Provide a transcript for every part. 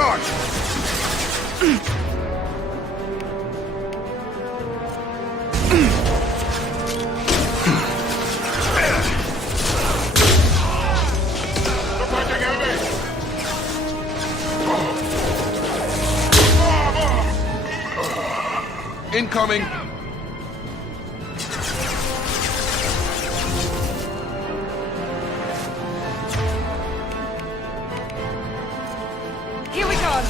charge! Incoming! Here we go!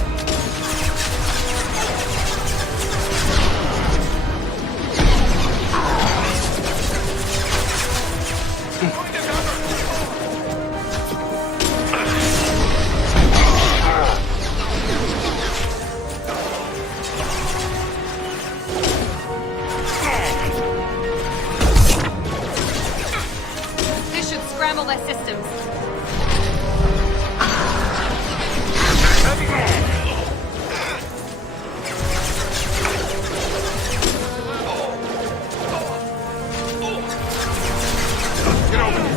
This should scramble their systems. Get over here!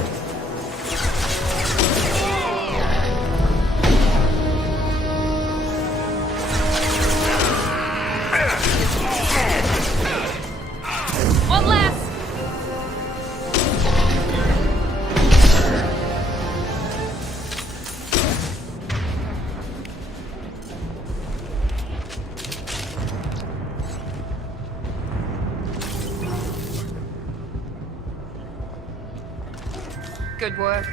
One last! Good work.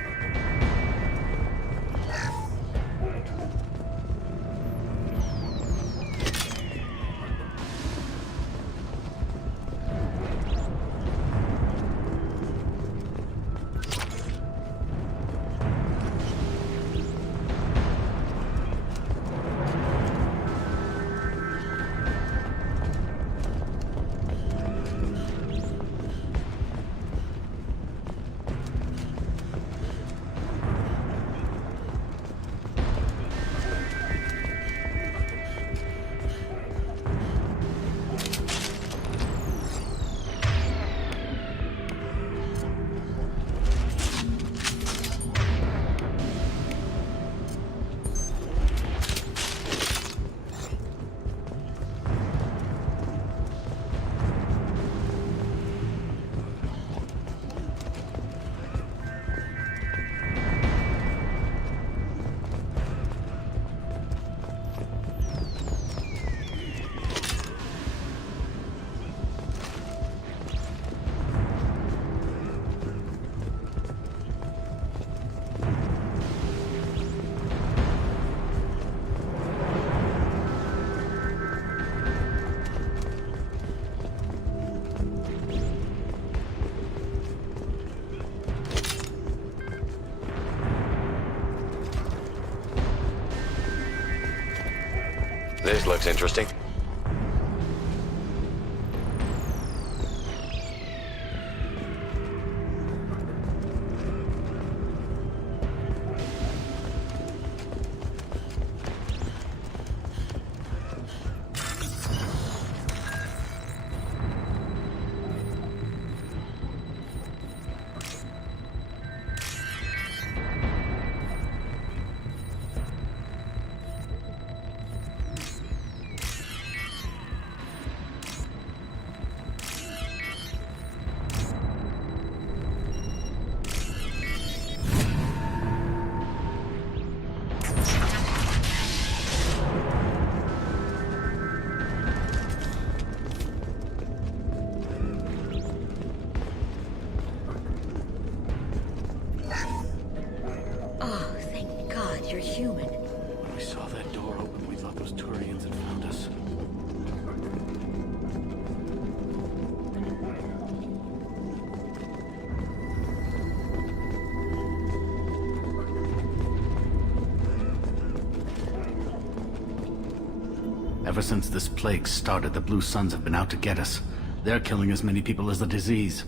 This looks interesting. Oh, thank God you're human. When we saw that door open, we thought those Turians had found us. Ever since this plague started, the Blue Suns have been out to get us. They're killing as many people as the disease.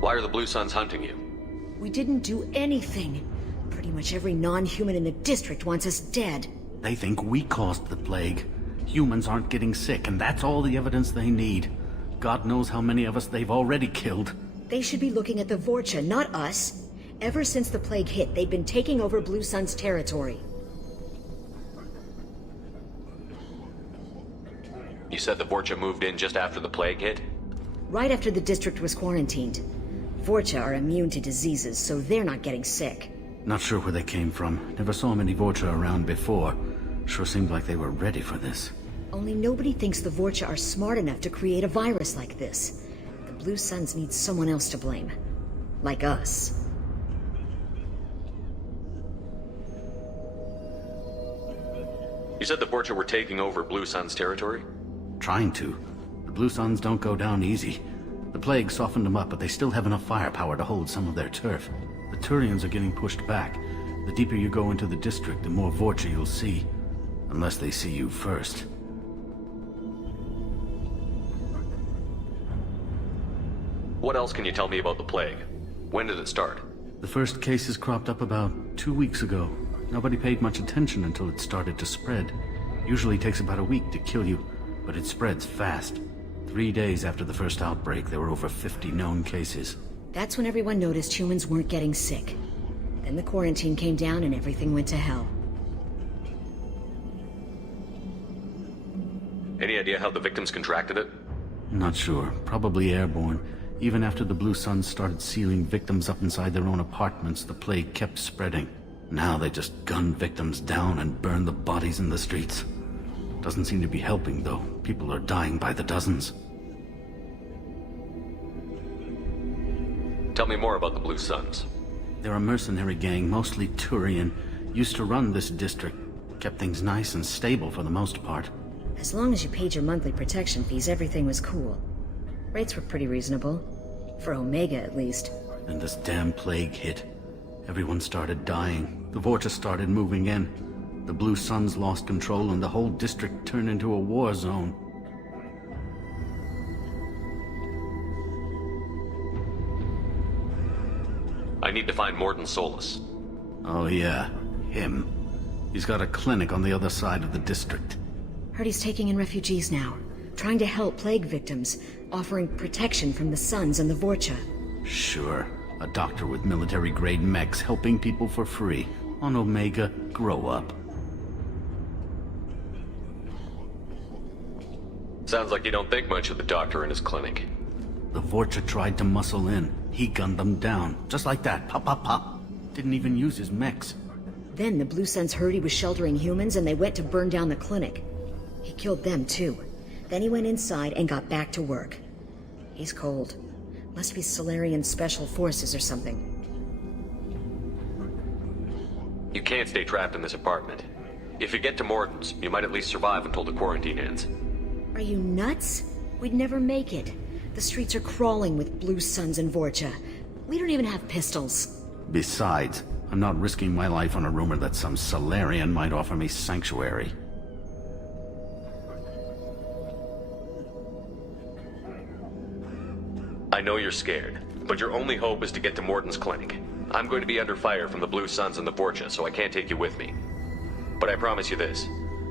Why are the Blue Suns hunting you? We didn't do anything. Pretty much every non-human in the district wants us dead. They think we caused the plague. Humans aren't getting sick, and that's all the evidence they need. God knows how many of us they've already killed. They should be looking at the Vorcha, not us. Ever since the plague hit, they've been taking over Blue Sun's territory. You said the Vorcha moved in just after the plague hit? Right after the district was quarantined. Vorcha are immune to diseases, so they're not getting sick. Not sure where they came from. Never saw many Vorcha around before. Sure seemed like they were ready for this. Only nobody thinks the Vorcha are smart enough to create a virus like this. The Blue Suns need someone else to blame. Like us. You said the Vorcha were taking over Blue Sun's territory? Trying to. The Blue Suns don't go down easy. The plague softened them up, but they still have enough firepower to hold some of their turf. The Turians are getting pushed back. The deeper you go into the district, the more Vorcha you'll see. Unless they see you first. What else can you tell me about the plague? When did it start? The first cases cropped up about 2 weeks ago. Nobody paid much attention until it started to spread. Usually takes about a week to kill you, but it spreads fast. 3 days after the first outbreak, there were over 50 known cases. That's when everyone noticed humans weren't getting sick. Then the quarantine came down and everything went to hell. Any idea how the victims contracted it? Not sure. Probably airborne. Even after the Blue Suns started sealing victims up inside their own apartments, the plague kept spreading. Now they just gun victims down and burn the bodies in the streets. Doesn't seem to be helping, though. People are dying by the dozens. Tell me more about the Blue Suns. They're a mercenary gang, mostly Turian. Used to run this district. Kept things nice and stable for the most part. As long as you paid your monthly protection fees, everything was cool. Rates were pretty reasonable. For Omega, at least. And this damn plague hit. Everyone started dying. The Vorcha started moving in. The Blue Suns lost control and the whole district turned into a war zone. I need to find Morden Solus. Oh yeah, him. He's got a clinic on the other side of the district. Heard he's taking in refugees now. Trying to help plague victims. Offering protection from the Suns and the Vorcha. Sure. A doctor with military-grade mechs helping people for free. On Omega, grow up. Sounds like you don't think much of the doctor and his clinic. The Vorcha tried to muscle in. He gunned them down. Just like that. Pop, pop, pop. Didn't even use his mechs. Then the Blue Suns heard he was sheltering humans and they went to burn down the clinic. He killed them too. Then he went inside and got back to work. He's cold. Must be Solarian Special Forces or something. You can't stay trapped in this apartment. If you get to Morden's, you might at least survive until the quarantine ends. Are you nuts? We'd never make it. The streets are crawling with Blue Suns and Vorcha. We don't even have pistols. Besides, I'm not risking my life on a rumor that some Solarian might offer me sanctuary. I know you're scared, but your only hope is to get to Morden's clinic. I'm going to be under fire from the Blue Suns and the Vorcha, so I can't take you with me. But I promise you this.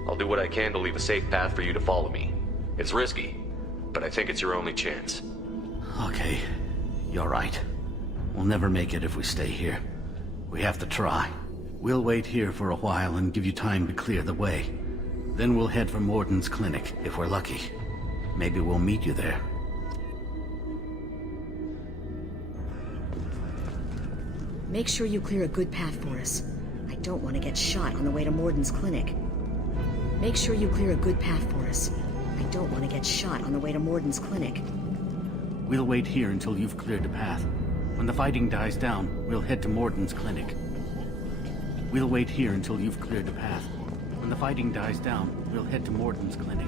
I'll do what I can to leave a safe path for you to follow me. It's risky, but I think it's your only chance. Okay, you're right. We'll never make it if we stay here. We have to try. We'll wait here for a while and give you time to clear the way. Then we'll head for Morden's clinic, if we're lucky. Maybe we'll meet you there. Make sure you clear a good path for us. I don't want to get shot on the way to Morden's clinic. Make sure you clear a good path for us. I don't want to get shot on the way to Morden's clinic. We'll wait here until you've cleared the path. When the fighting dies down, we'll head to Morden's clinic. We'll wait here until you've cleared the path. When the fighting dies down, we'll head to Morden's clinic.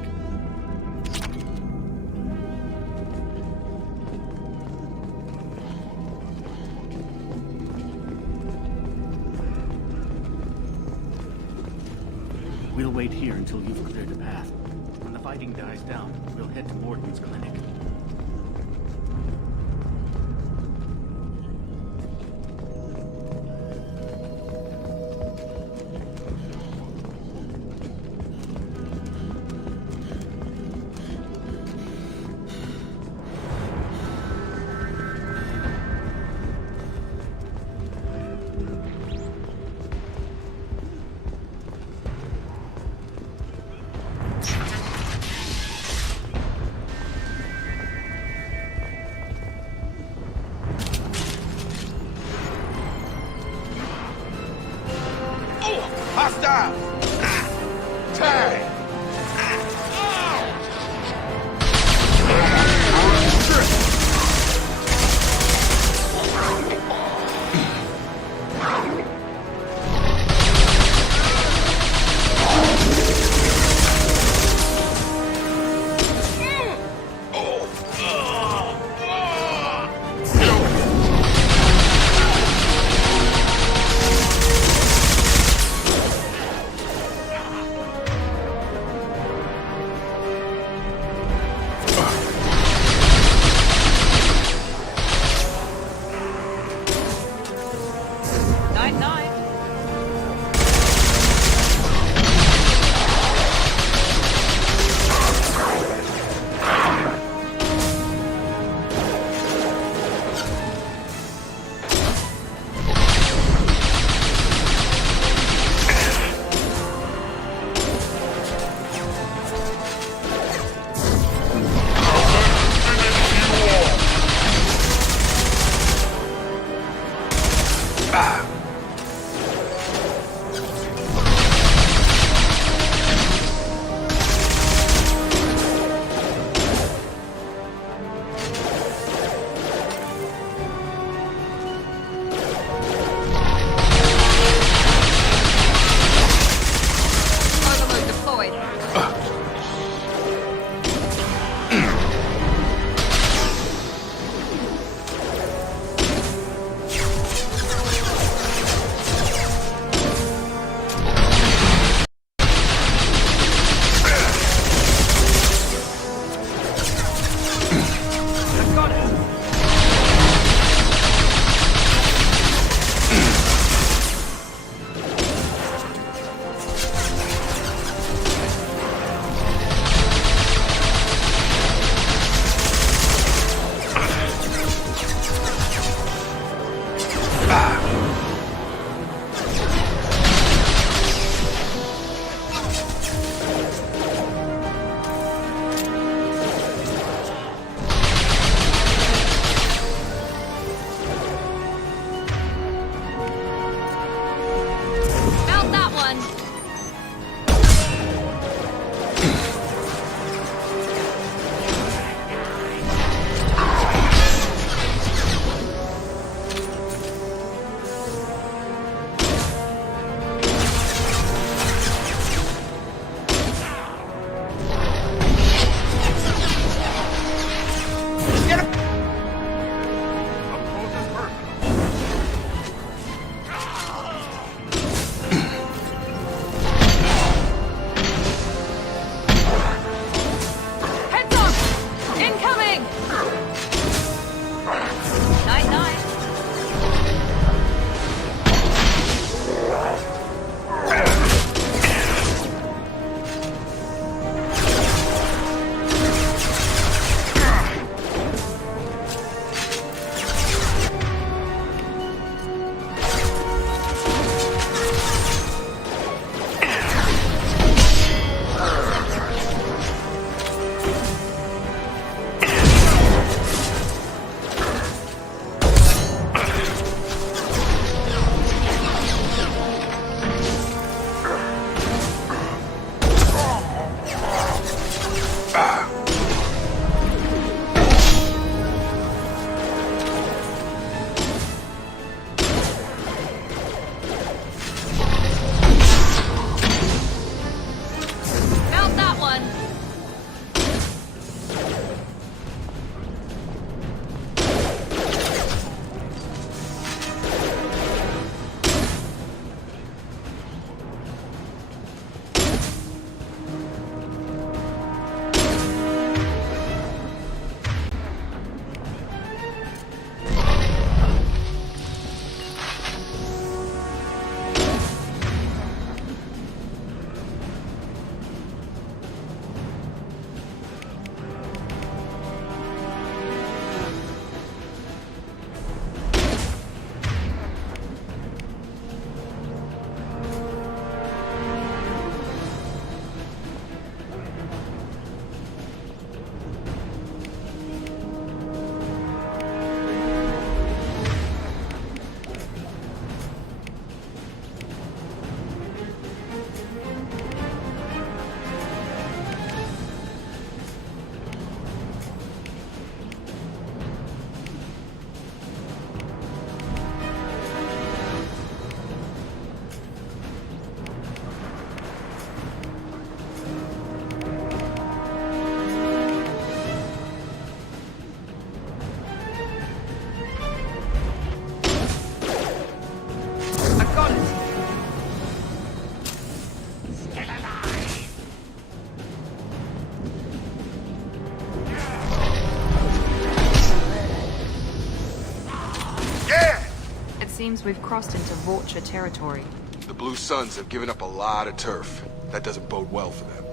We'll wait here until you've cleared the path. When the fighting dies down, we'll head to Morden's clinic. Hostile! Tag! Night, night. Overload deployed. Seems we've crossed into Vorcha territory. The Blue Suns have given up a lot of turf. That doesn't bode well for them.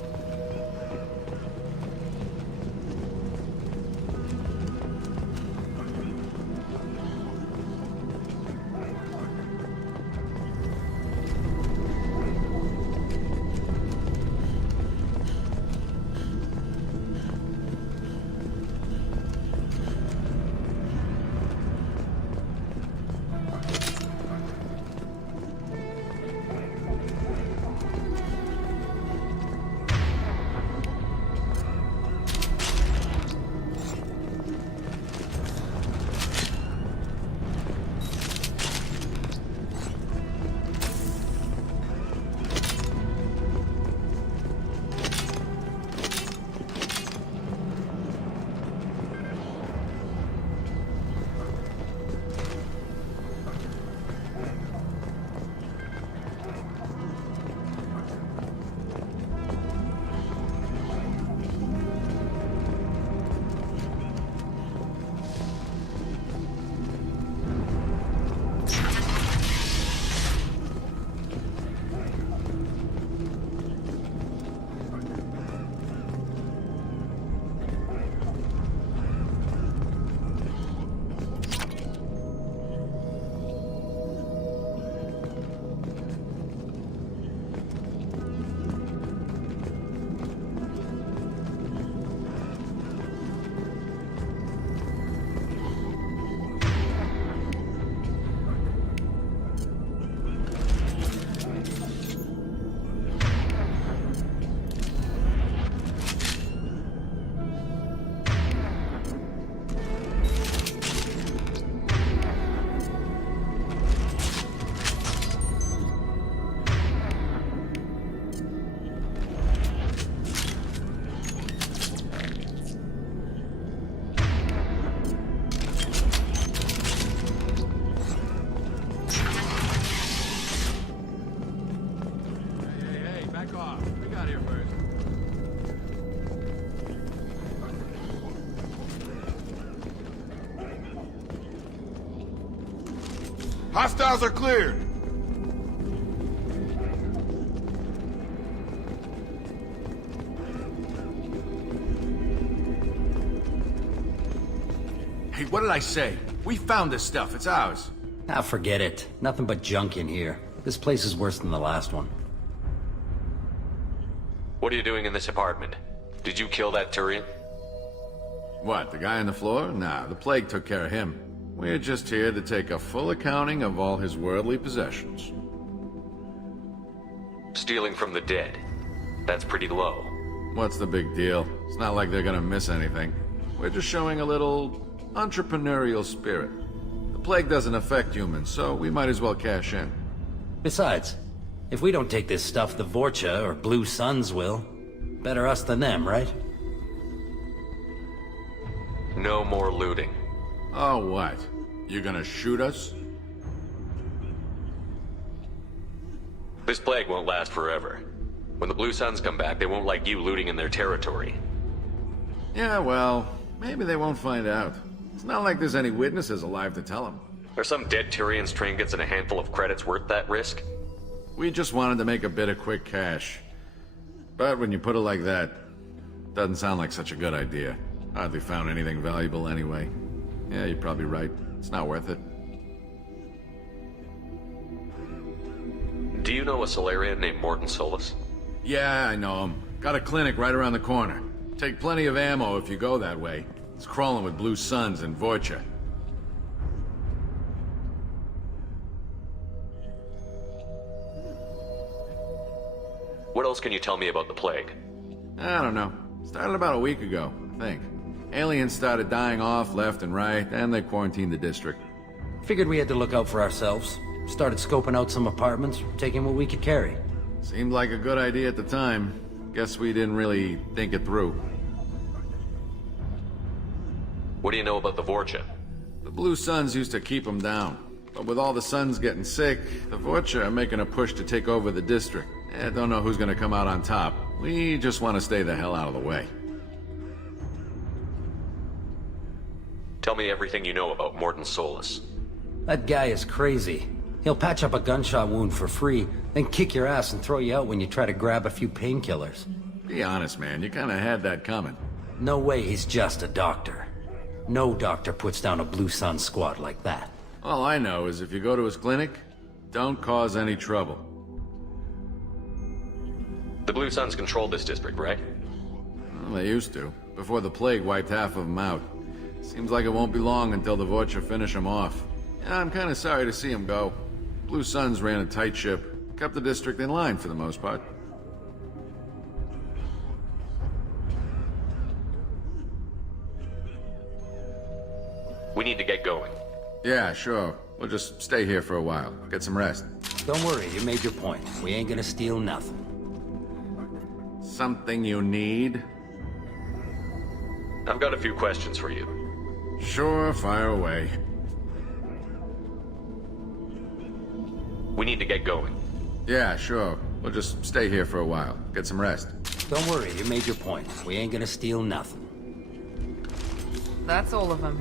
Hostiles are cleared! Hey, what did I say? We found this stuff. It's ours. Ah, forget it. Nothing but junk in here. This place is worse than the last one. What are you doing in this apartment? Did you kill that Turian? What, the guy on the floor? Nah, the plague took care of him. We're just here to take a full accounting of all his worldly possessions. Stealing from the dead. That's pretty low. What's the big deal? It's not like they're gonna miss anything. We're just showing a little entrepreneurial spirit. The plague doesn't affect humans, so we might as well cash in. Besides, if we don't take this stuff, the Vorcha or Blue Suns will. Better us than them, right? No more looting. Oh, what? You gonna shoot us? This plague won't last forever. When the Blue Suns come back, they won't like you looting in their territory. Yeah, well, maybe they won't find out. It's not like there's any witnesses alive to tell them. Are some dead Turian's trinkets and a handful of credits worth that risk? We just wanted to make a bit of quick cash. But when you put it like that, doesn't sound like such a good idea. Hardly found anything valuable anyway. Yeah, you're probably right. It's not worth it. Do you know a Solarian named Morton Solus? Yeah, I know him. Got a clinic right around the corner. Take plenty of ammo if you go that way. It's crawling with Blue Suns and Vorcha. What else can you tell me about the plague? I don't know. Started about a week ago, I think. Aliens started dying off left and right, and they quarantined the district. Figured we had to look out for ourselves. Started scoping out some apartments, taking what we could carry. Seemed like a good idea at the time. Guess we didn't really think it through. What do you know about the Vorcha? The Blue Suns used to keep them down. But with all the Suns getting sick, the Vorcha are making a push to take over the district. Don't know who's gonna come out on top. We just want to stay the hell out of the way. Tell me everything you know about Morton Solus. That guy is crazy. He'll patch up a gunshot wound for free, then kick your ass and throw you out when you try to grab a few painkillers. Be honest, man. You kinda had that coming. No way he's just a doctor. No doctor puts down a Blue Sun squad like that. All I know is if you go to his clinic, don't cause any trouble. The Blue Suns control this district, right? Well, they used to, before the plague wiped half of them out. Seems like it won't be long until the Vorcha finish them off. Yeah, I'm kinda sorry to see them go. Blue Suns ran a tight ship, kept the district in line for the most part. We need to get going. Yeah, sure. We'll just stay here for a while. Get some rest. Don't worry, you made your point. We ain't gonna steal nothing. Something you need? I've got a few questions for you. Sure, fire away. We need to get going. Yeah, sure. We'll just stay here for a while. Get some rest. Don't worry, you made your point. We ain't gonna steal nothing. That's all of them.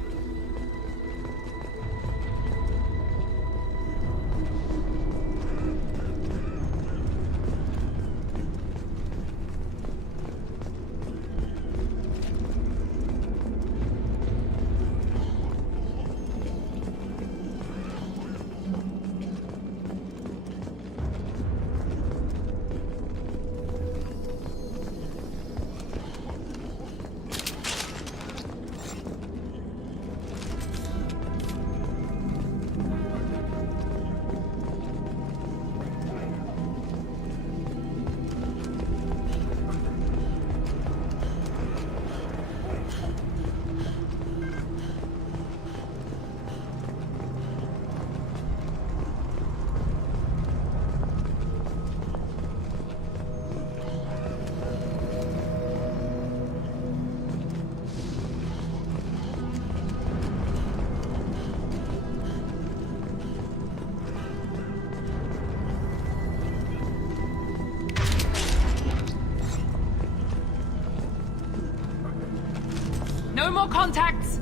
No more contacts!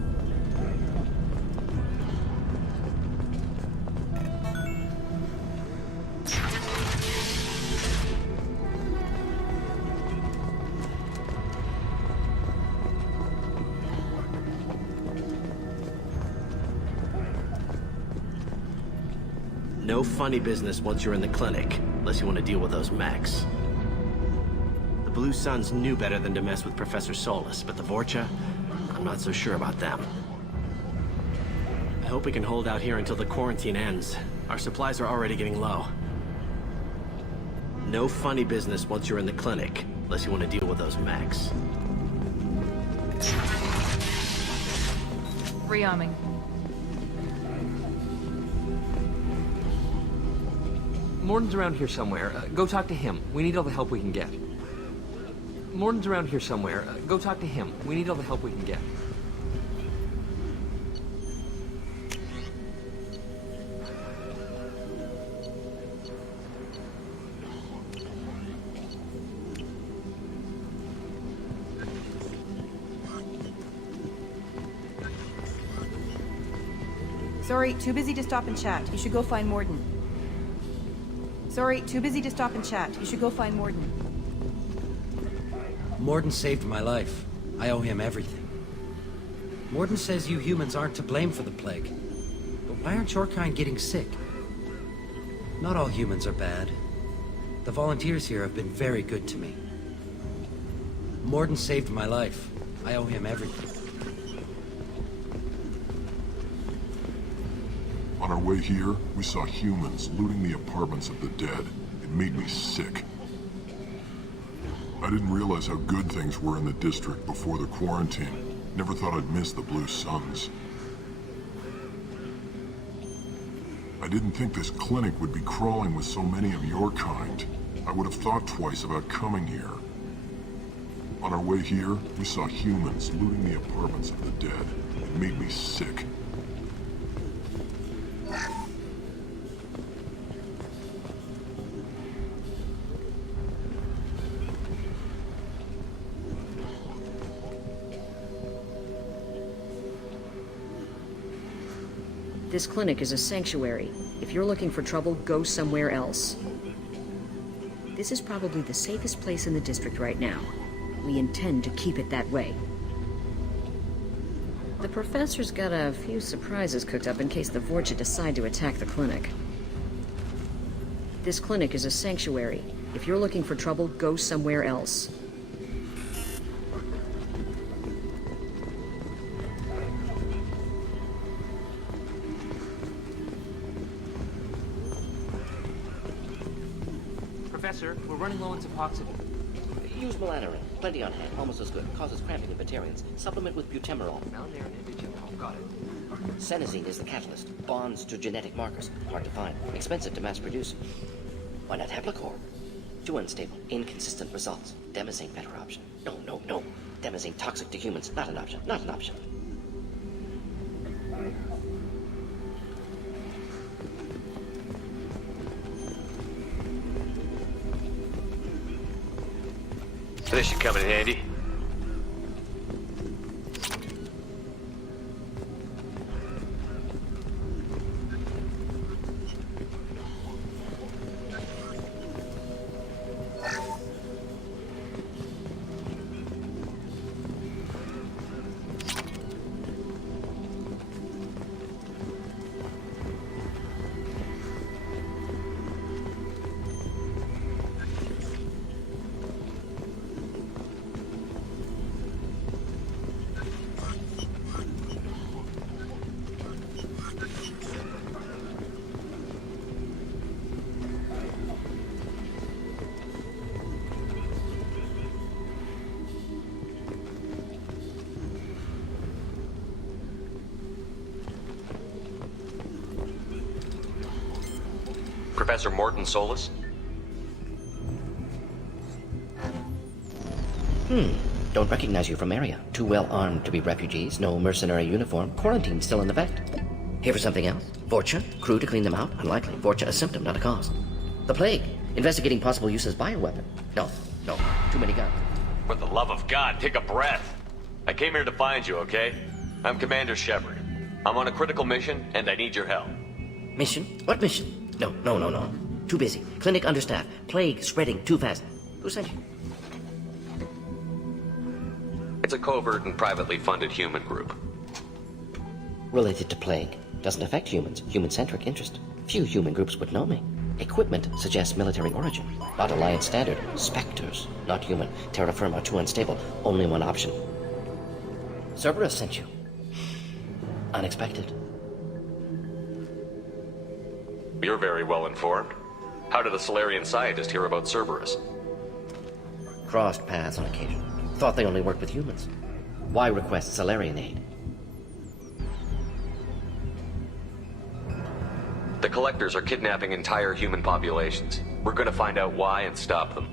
No funny business once you're in the clinic, unless you want to deal with those mechs. The Blue Suns knew better than to mess with Professor Solus, but the Vorcha, I'm not so sure about them. I hope we can hold out here until the quarantine ends. Our supplies are already getting low. No funny business once you're in the clinic, unless you want to deal with those mechs. Rearming. Morden's around here somewhere. Go talk to him. We need all the help we can get. Morden's around here somewhere. Go talk to him. We need all the help we can get. Sorry, too busy to stop and chat. You should go find Morden. Sorry, too busy to stop and chat. You should go find Morden. Morden saved my life. I owe him everything. Morden says you humans aren't to blame for the plague. But why aren't your kind getting sick? Not all humans are bad. The volunteers here have been very good to me. Morden saved my life. I owe him everything. On our way here, we saw humans looting the apartments of the dead. It made me sick. I didn't realize how good things were in the district before the quarantine. Never thought I'd miss the Blue Suns. I didn't think this clinic would be crawling with so many of your kind. I would have thought twice about coming here. On our way here, we saw humans looting the apartments of the dead. It made me sick. This clinic is a sanctuary. If you're looking for trouble, go somewhere else. This is probably the safest place in the district right now. We intend to keep it that way. The professor's got a few surprises cooked up in case the Vorcha decide to attack the clinic. This clinic is a sanctuary. If you're looking for trouble, go somewhere else. Professor, we're running low on Suboxone. Use melanorin. Plenty on hand. Almost as good. Causes cramping in Batarians. Supplement with butemerol. Malnarin and butemerol. Got it. Senesine is the catalyst. Bonds to genetic markers. Hard to find. Expensive to mass produce. Why not Heplicor? Too unstable. Inconsistent results. Demazine better option. No. Demazine toxic to humans. Not an option. Not an option. This should come in handy. Professor Morton Solus? Don't recognize you from area. Too well armed to be refugees. No mercenary uniform. Quarantine still in effect. Here for something else? Vorcha? Crew to clean them out? Unlikely. Vorcha a symptom, not a cause. The plague. Investigating possible use as bioweapon. No. Too many guns. For the love of God, take a breath. I came here to find you, okay? I'm Commander Shepard. I'm on a critical mission, and I need your help. Mission? What mission? No. Too busy. Clinic understaffed. Plague spreading too fast. Who sent you? It's a covert and privately funded human group. Related to plague. Doesn't affect humans. Human-centric interest. Few human groups would know me. Equipment suggests military origin. Not Alliance standard. Spectres. Not human. Terra firma too unstable. Only one option. Cerberus sent you. Unexpected. You're very well informed. How did the Solarian scientist hear about Cerberus? Crossed paths on occasion. Thought they only worked with humans. Why request Solarian aid? The Collectors are kidnapping entire human populations. We're gonna find out why and stop them.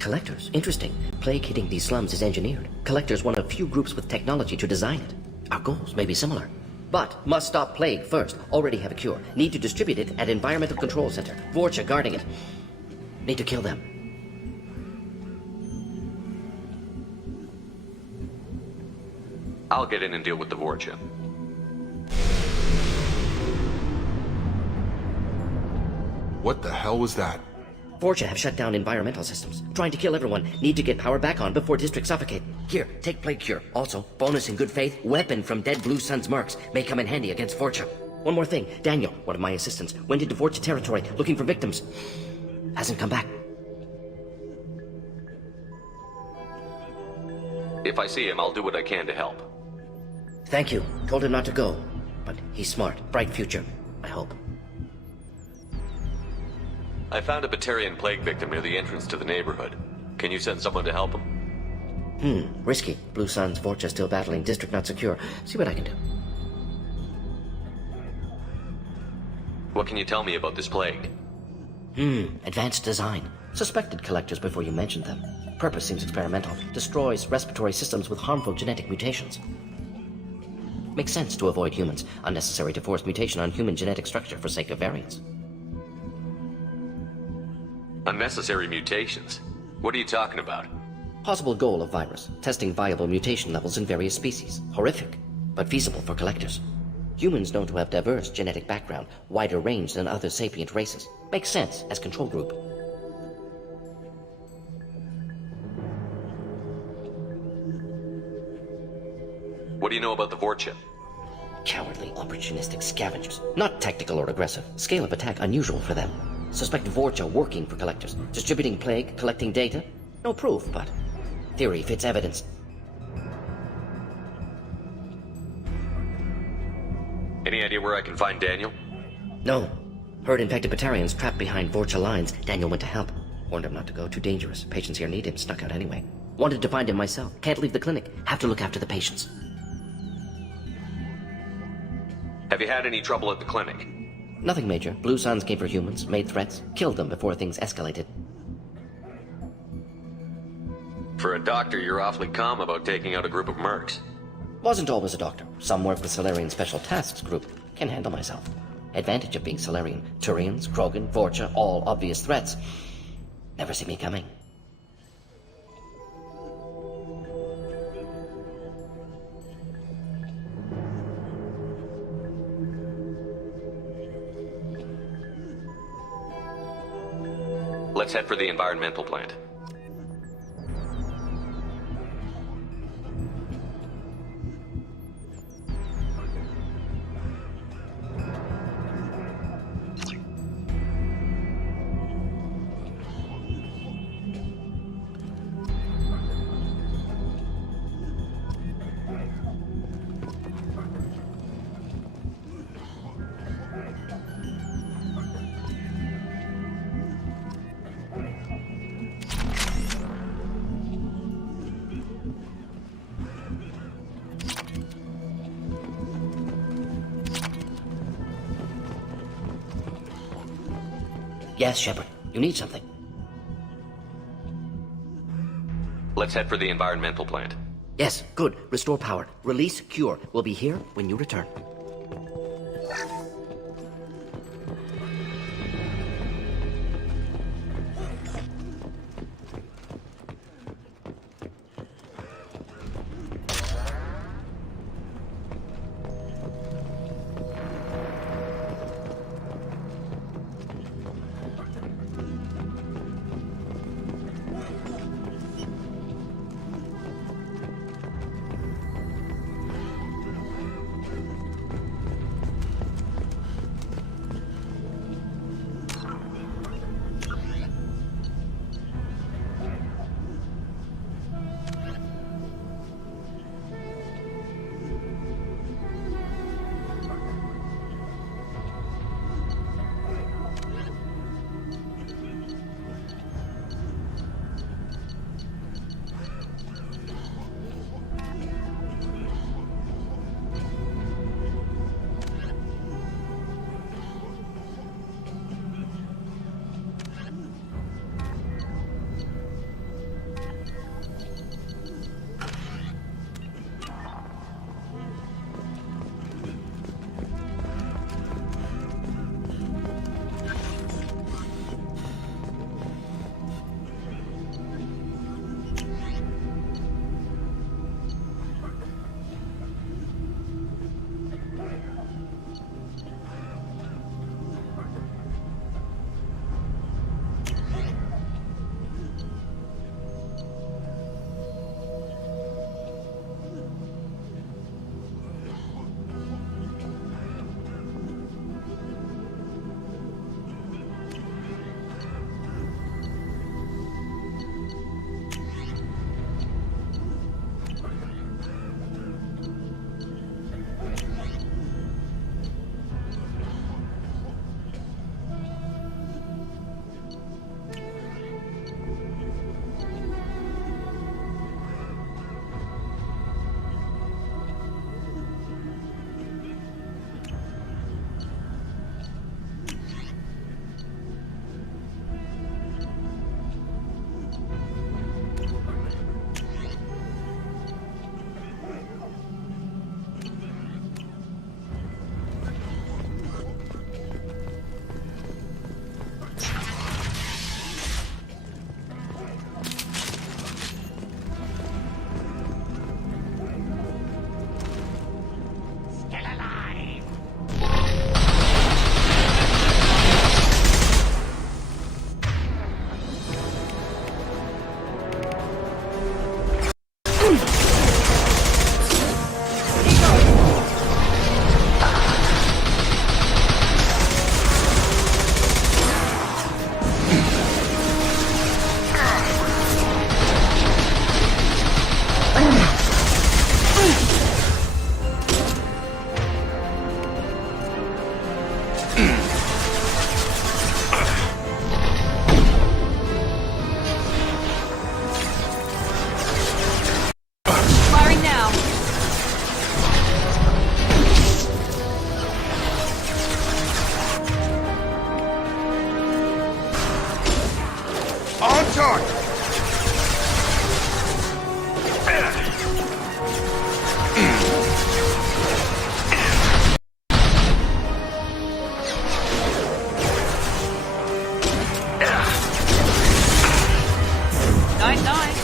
Collectors? Interesting. Plague hitting these slums is engineered. Collectors one of few groups with technology to design it. Our goals may be similar. But must stop plague first. Already have a cure. Need to distribute it at Environmental Control Center. Vorcha guarding it. Need to kill them. I'll get in and deal with the Vorcha. What the hell was that? Vorcha have shut down environmental systems. Trying to kill everyone. Need to get power back on before district suffocate. Here, take plague cure. Also, bonus in good faith, weapon from dead Blue Sun's mercs. May come in handy against Vorcha. One more thing. Daniel, one of my assistants, went into Vorcha territory looking for victims. Hasn't come back. If I see him, I'll do what I can to help. Thank you. Told him not to go. But he's smart. Bright future. I hope. I found a Batarian plague victim near the entrance to the neighborhood. Can you send someone to help him? Risky. Blue Sun's Vorcha still battling. District not secure. See what I can do. What can you tell me about this plague? Advanced design. Suspected collectors before you mentioned them. Purpose seems experimental. Destroys respiratory systems with harmful genetic mutations. Makes sense to avoid humans. Unnecessary to force mutation on human genetic structure for sake of variance. Unnecessary mutations? What are you talking about? Possible goal of virus. Testing viable mutation levels in various species. Horrific, but feasible for collectors. Humans known to have diverse genetic background, wider range than other sapient races. Makes sense as control group. What do you know about the Vorcha? Cowardly, opportunistic scavengers. Not tactical or aggressive. Scale of attack unusual for them. Suspect Vorcha working for collectors. Distributing plague, collecting data. No proof, but theory fits evidence. Any idea where I can find Daniel? No. Heard infected Batarians trapped behind Vorcha lines. Daniel went to help. Warned him not to go, too dangerous. Patients here need him, snuck out anyway. Wanted to find him myself. Can't leave the clinic. Have to look after the patients. Have you had any trouble at the clinic? Nothing major. Blue Suns came for humans, made threats, killed them before things escalated. For a doctor, you're awfully calm about taking out a group of mercs. Wasn't always a doctor. Some work with Solarian Special Tasks Group. Can handle myself. Advantage of being Solarian. Turians, Krogan, Vorcha, all obvious threats. Never see me coming. Let's head for the environmental plant. Yes, Shepard. You need something. Let's head for the environmental plant. Yes, good. Restore power. Release Cure. We'll be here when you return. Firing now. On target! Nice, nice.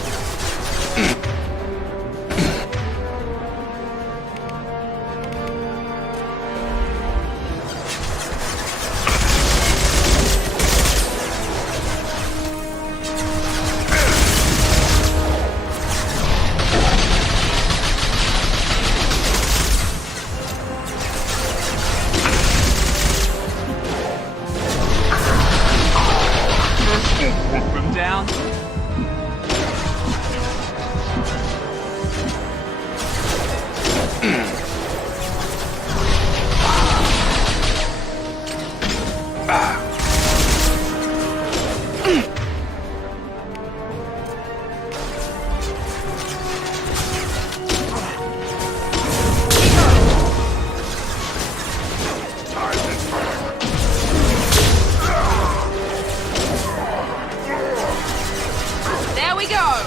Down. There we go.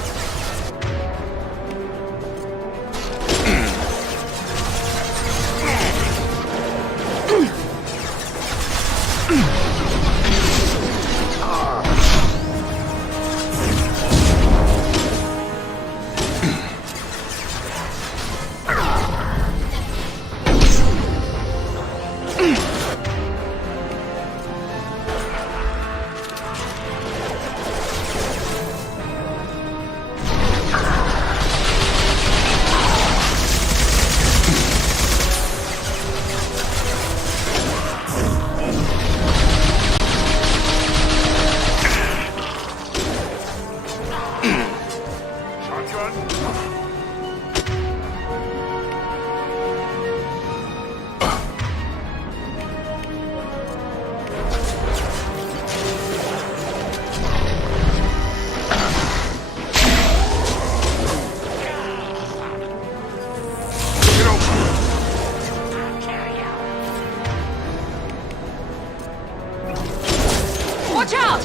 Watch out!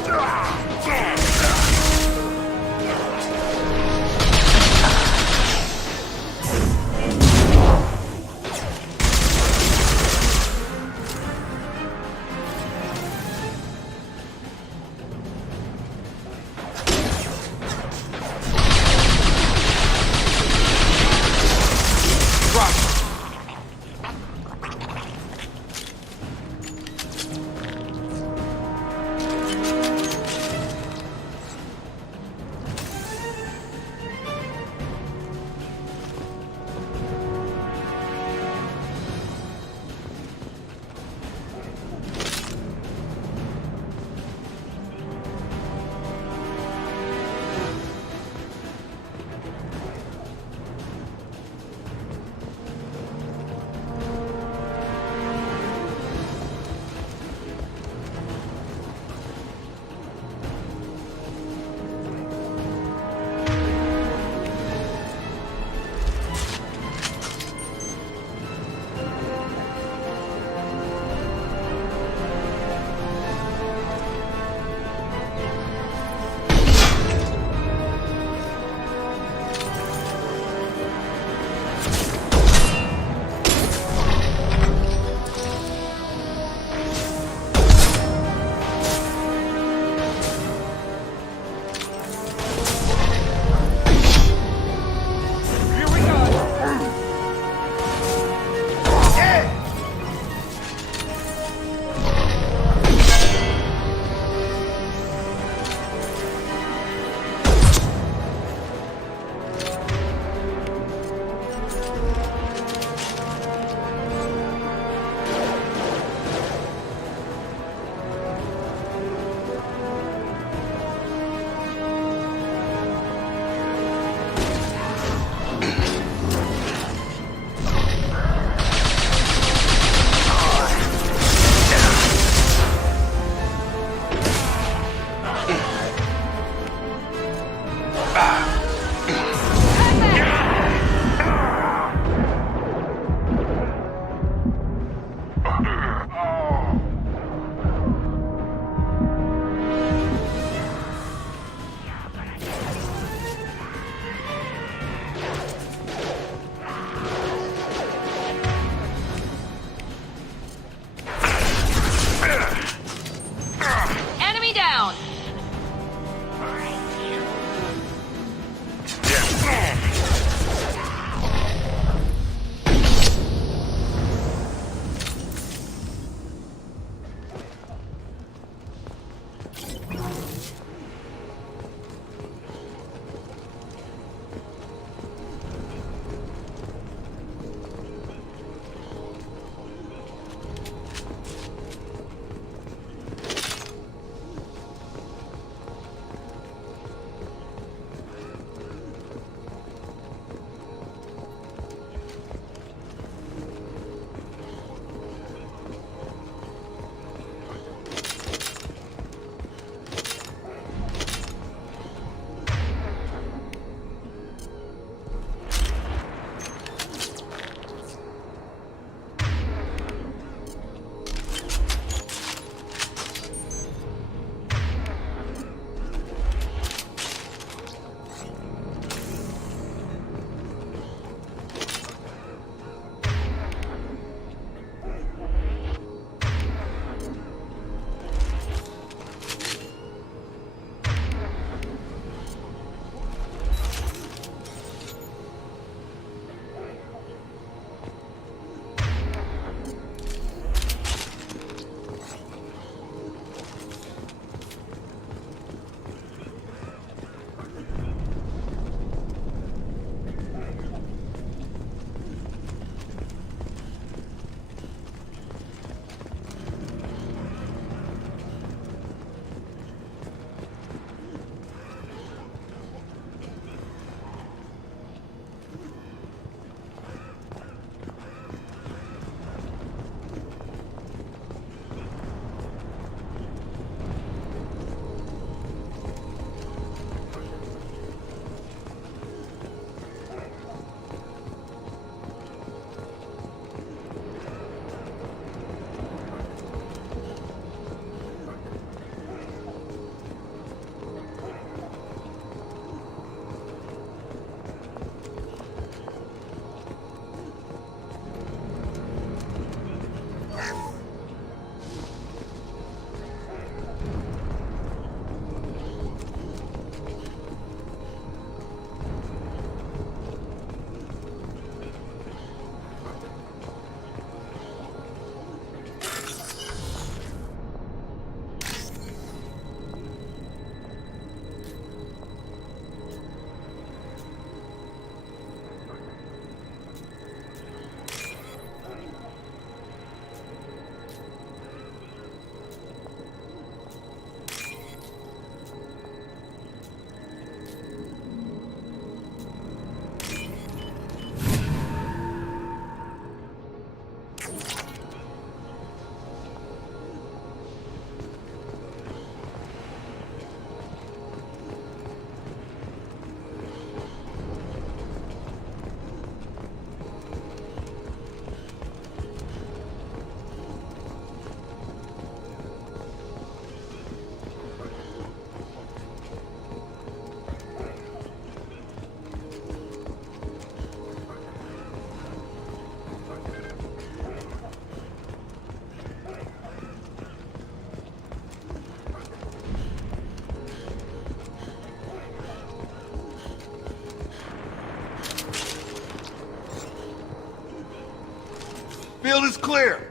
is clear!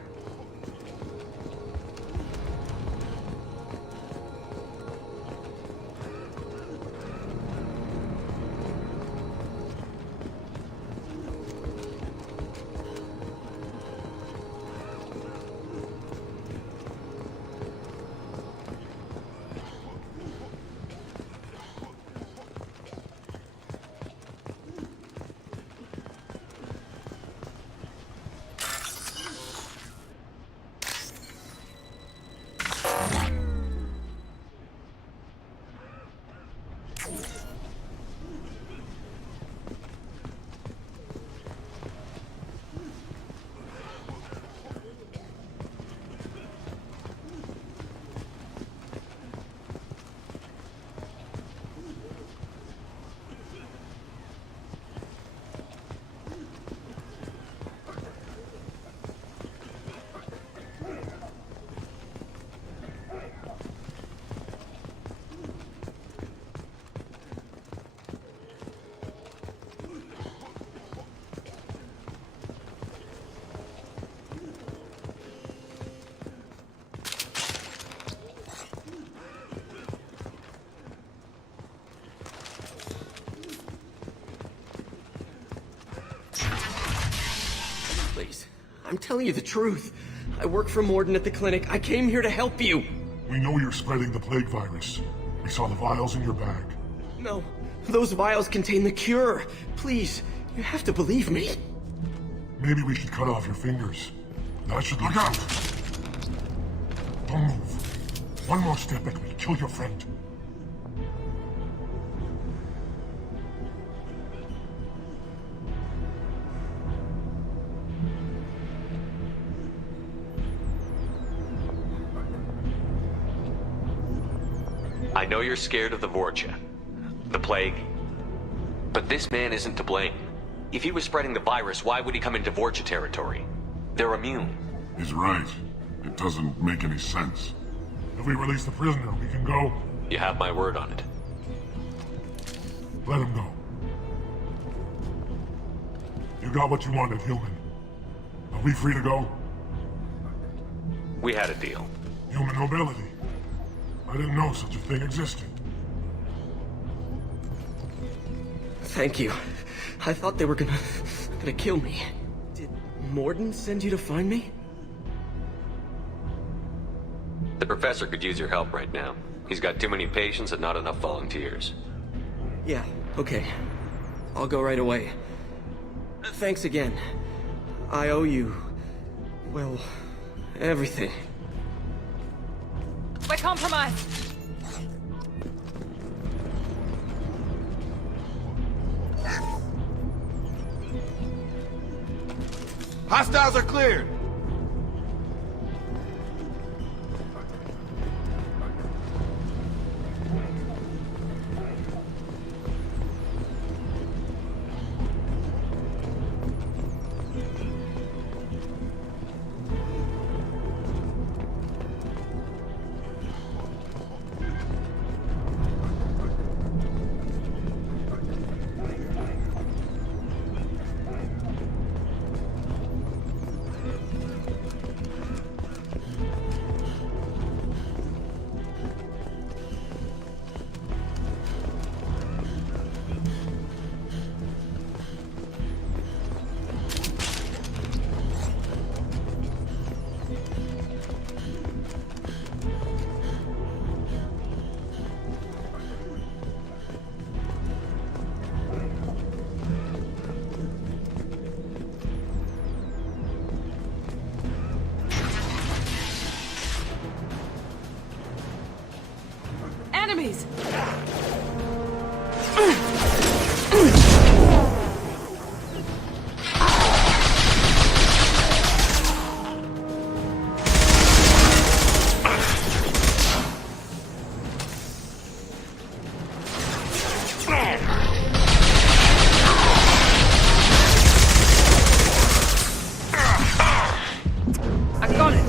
Please, I'm telling you the truth. I work for Morden at the clinic. I came here to help you. We know you're spreading the plague virus. We saw the vials in your bag. No, those vials contain the cure. Please, you have to believe me. Maybe we should cut off your fingers. That should look out! Don't move. One more step and we'll kill your friend. I know you're scared of the Vorcha, the plague, but this man isn't to blame. If he was spreading the virus, why would he come into Vorcha territory? They're immune. He's right. It doesn't make any sense. If we release the prisoner, we can go. You have my word on it. Let him go. You got what you wanted, human. Are we free to go? We had a deal. Human mobility. I didn't know such a thing existed. Thank you. I thought they were gonna kill me. Did Morden send you to find me? The professor could use your help right now. He's got too many patients and not enough volunteers. Yeah, okay. I'll go right away. Thanks again. I owe you, well, everything. We're compromised. Hostiles are cleared! Enemies! I got it!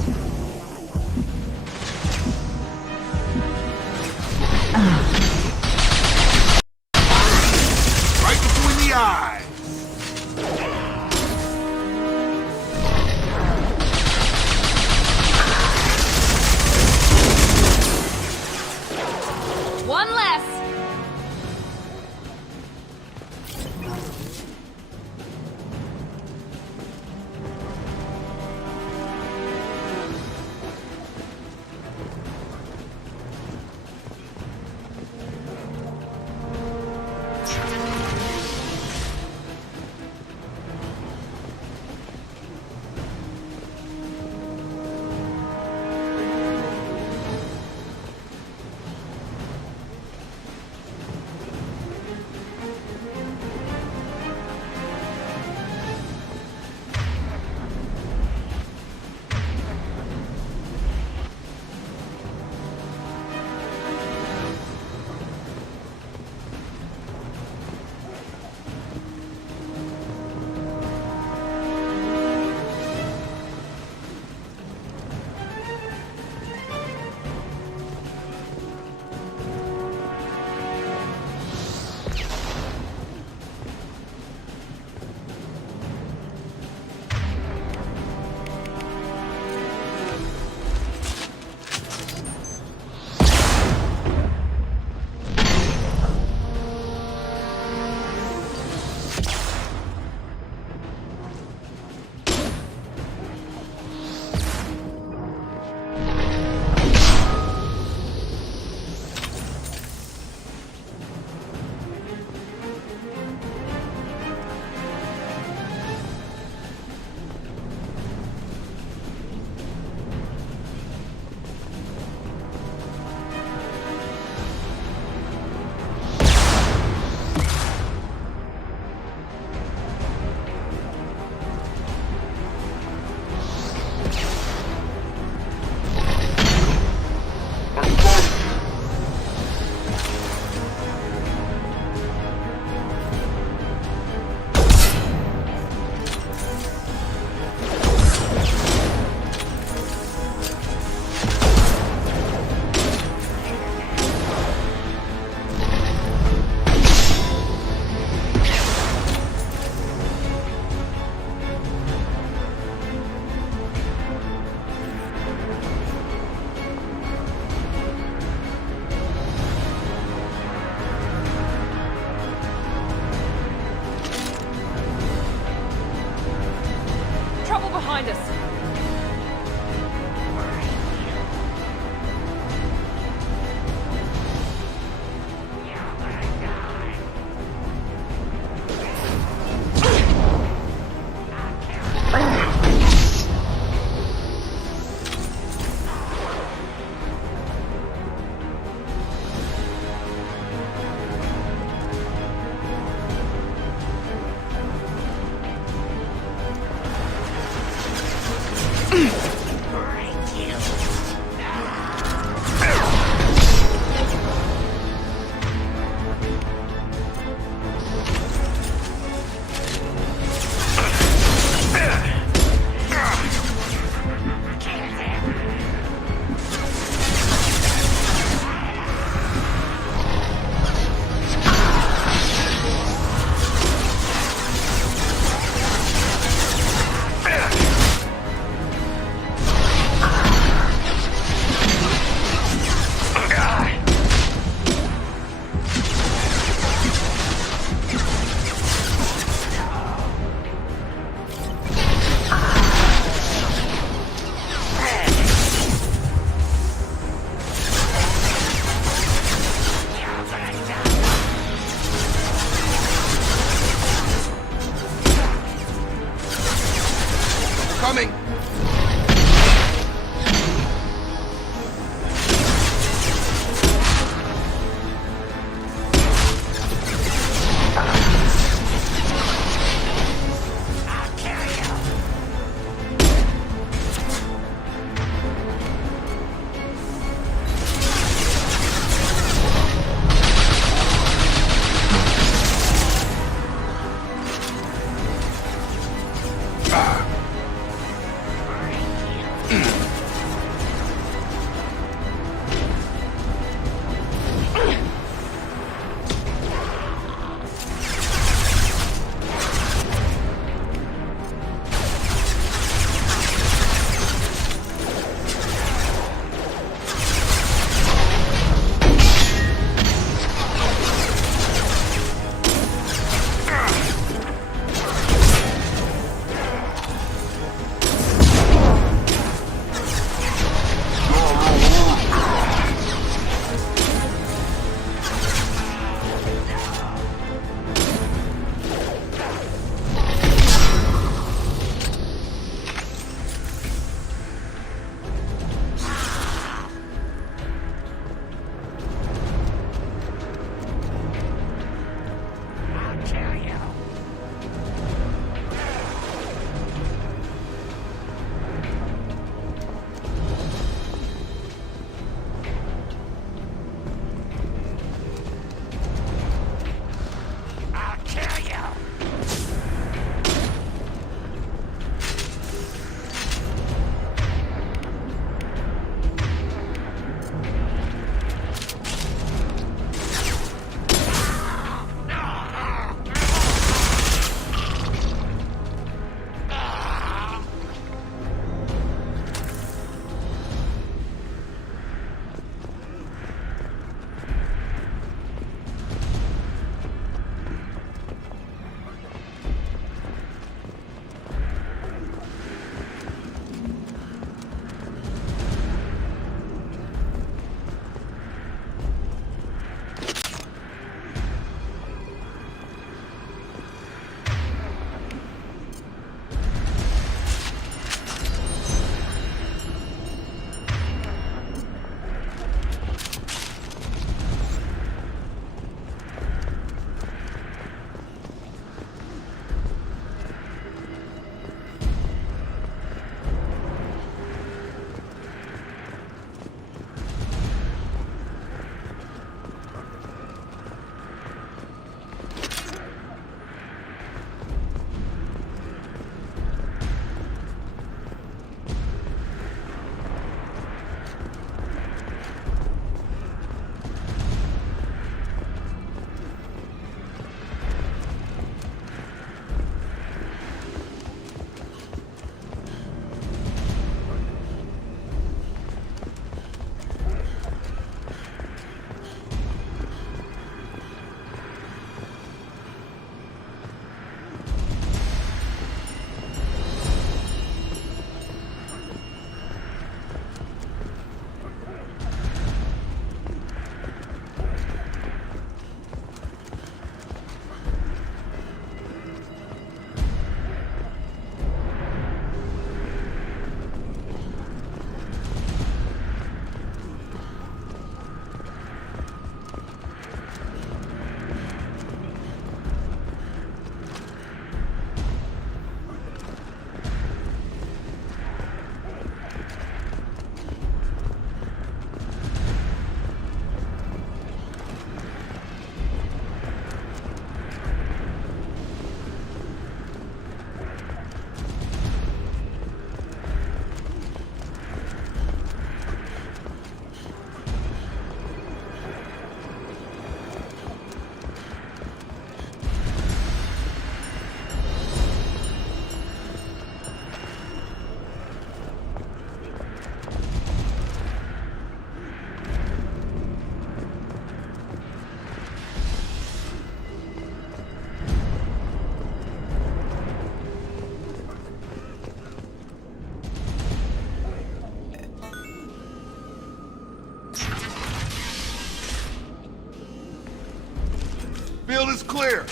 is clear.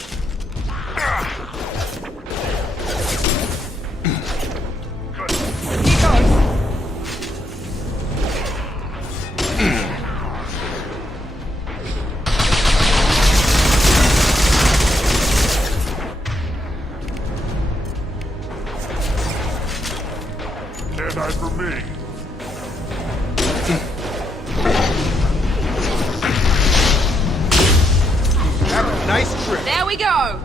Can't hide from me. Have a nice trip. There we go!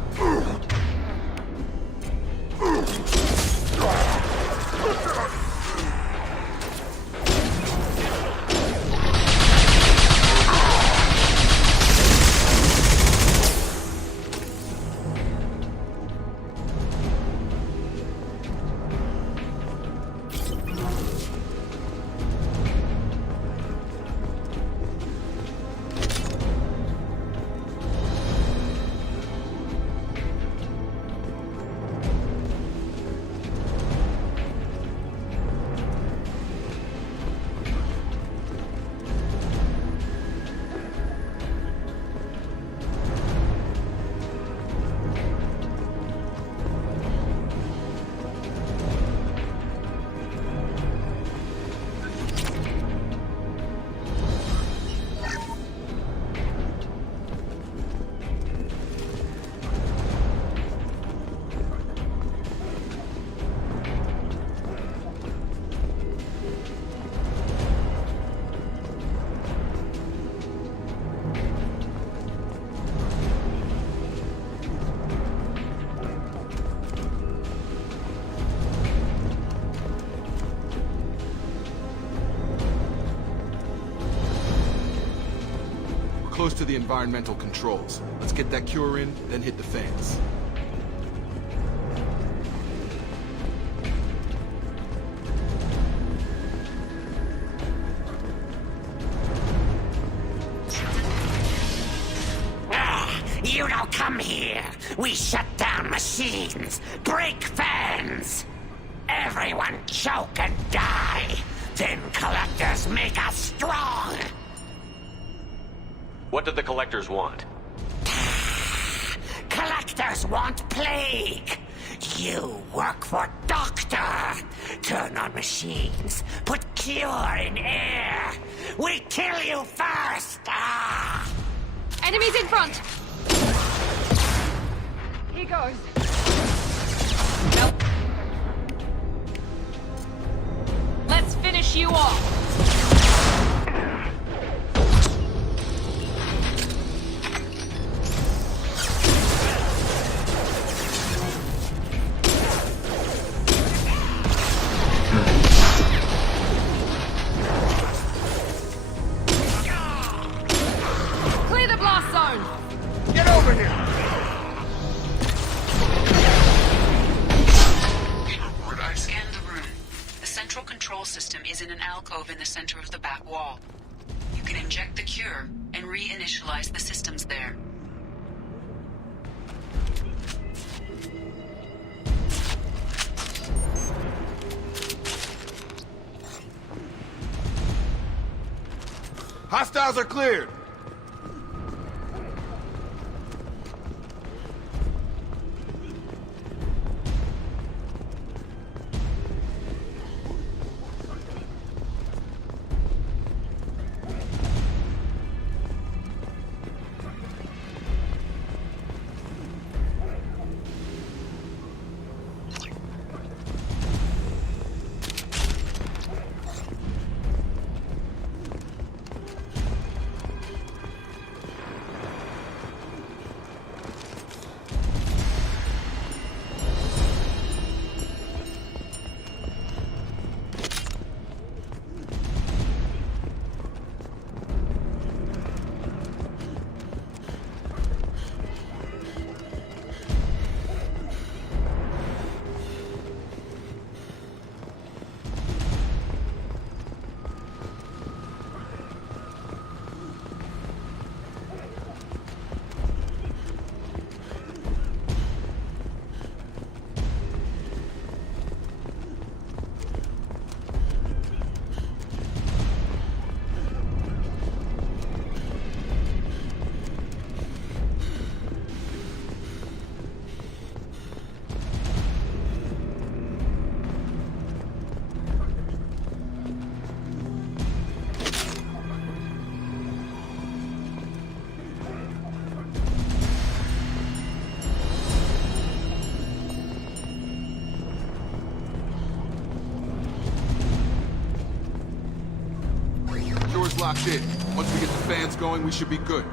Close to the environmental controls. Let's get that cure in, then hit the fans. You don't come here. We shut down machines, break fans. Everyone choke and die. Then collectors make us strong. What do the collectors want? Collectors want plague. You work for Doctor. Turn on machines. Put cure in air. We kill you first. Enemies in front! Here goes. Nope. Let's finish you off. Clear the blast zone! Get over here! I've scanned the room. The central control system is in an alcove in the center of the back wall. You can inject the cure and reinitialize the systems there. Hostiles are cleared! Power's locked in. Once we get the fans going, we should be good.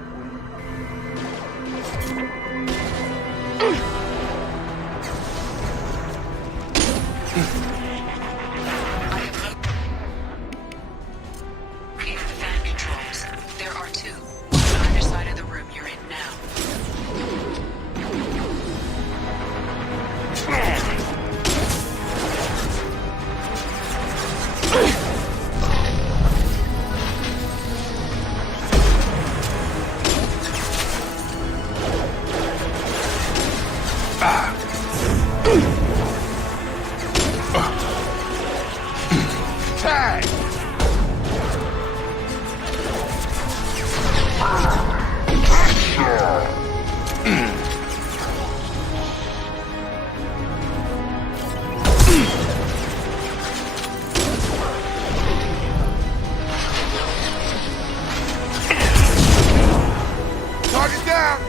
Located the fan controls. There are two. On either side of the room you're in now. Target down!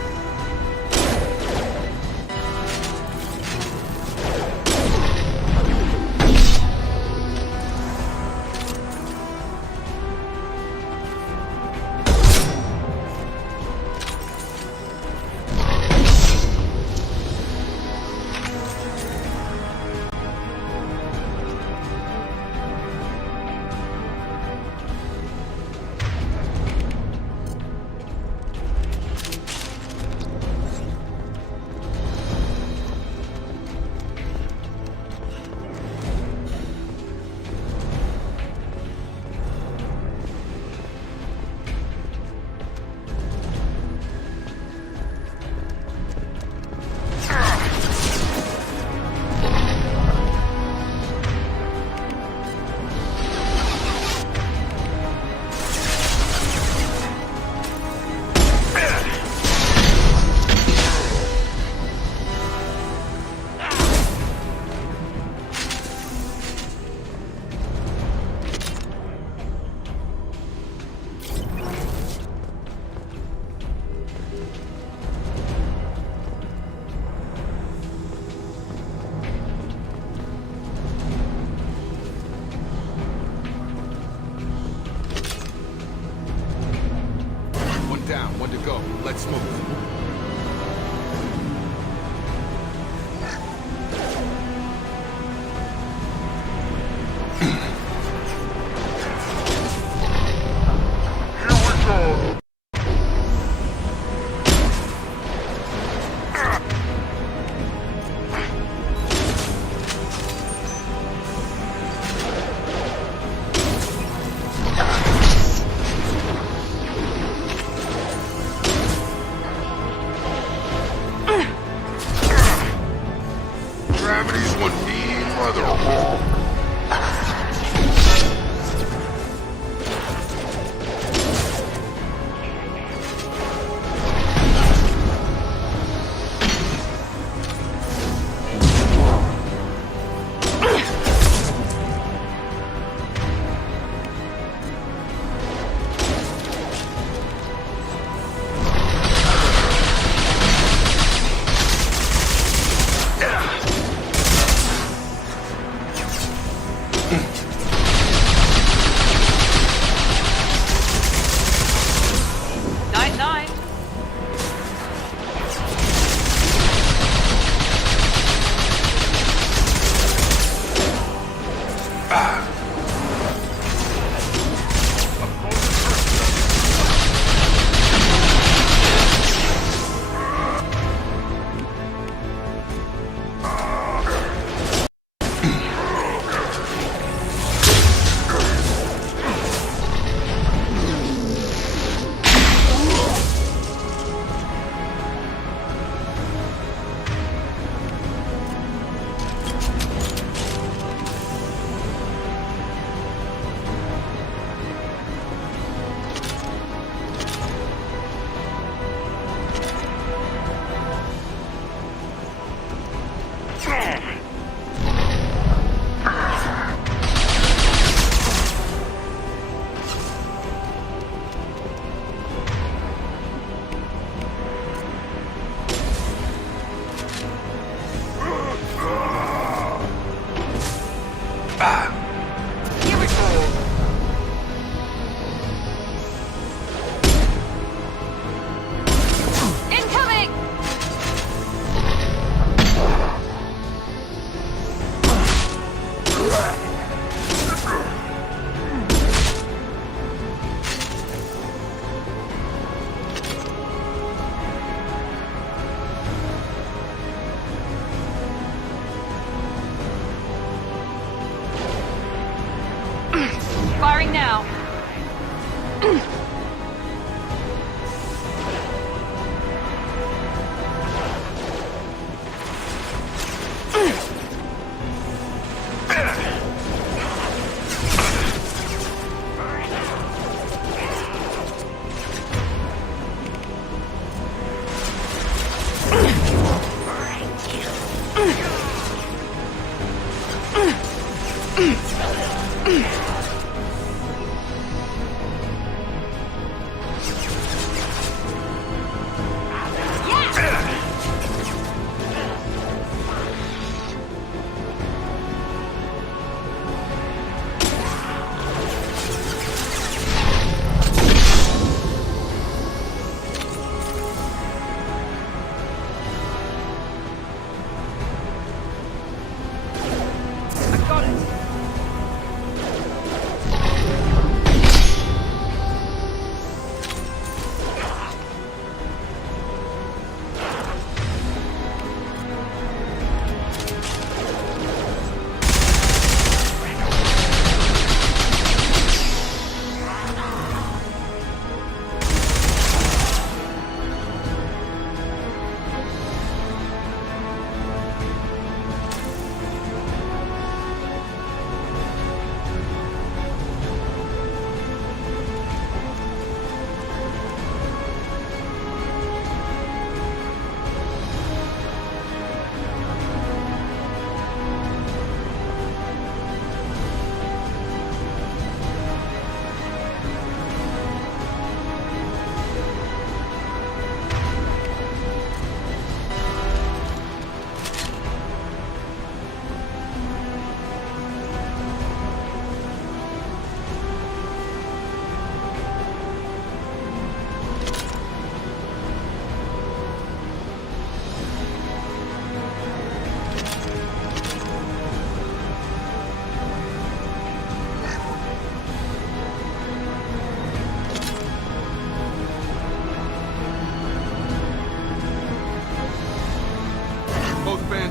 One down, one to go. Let's move.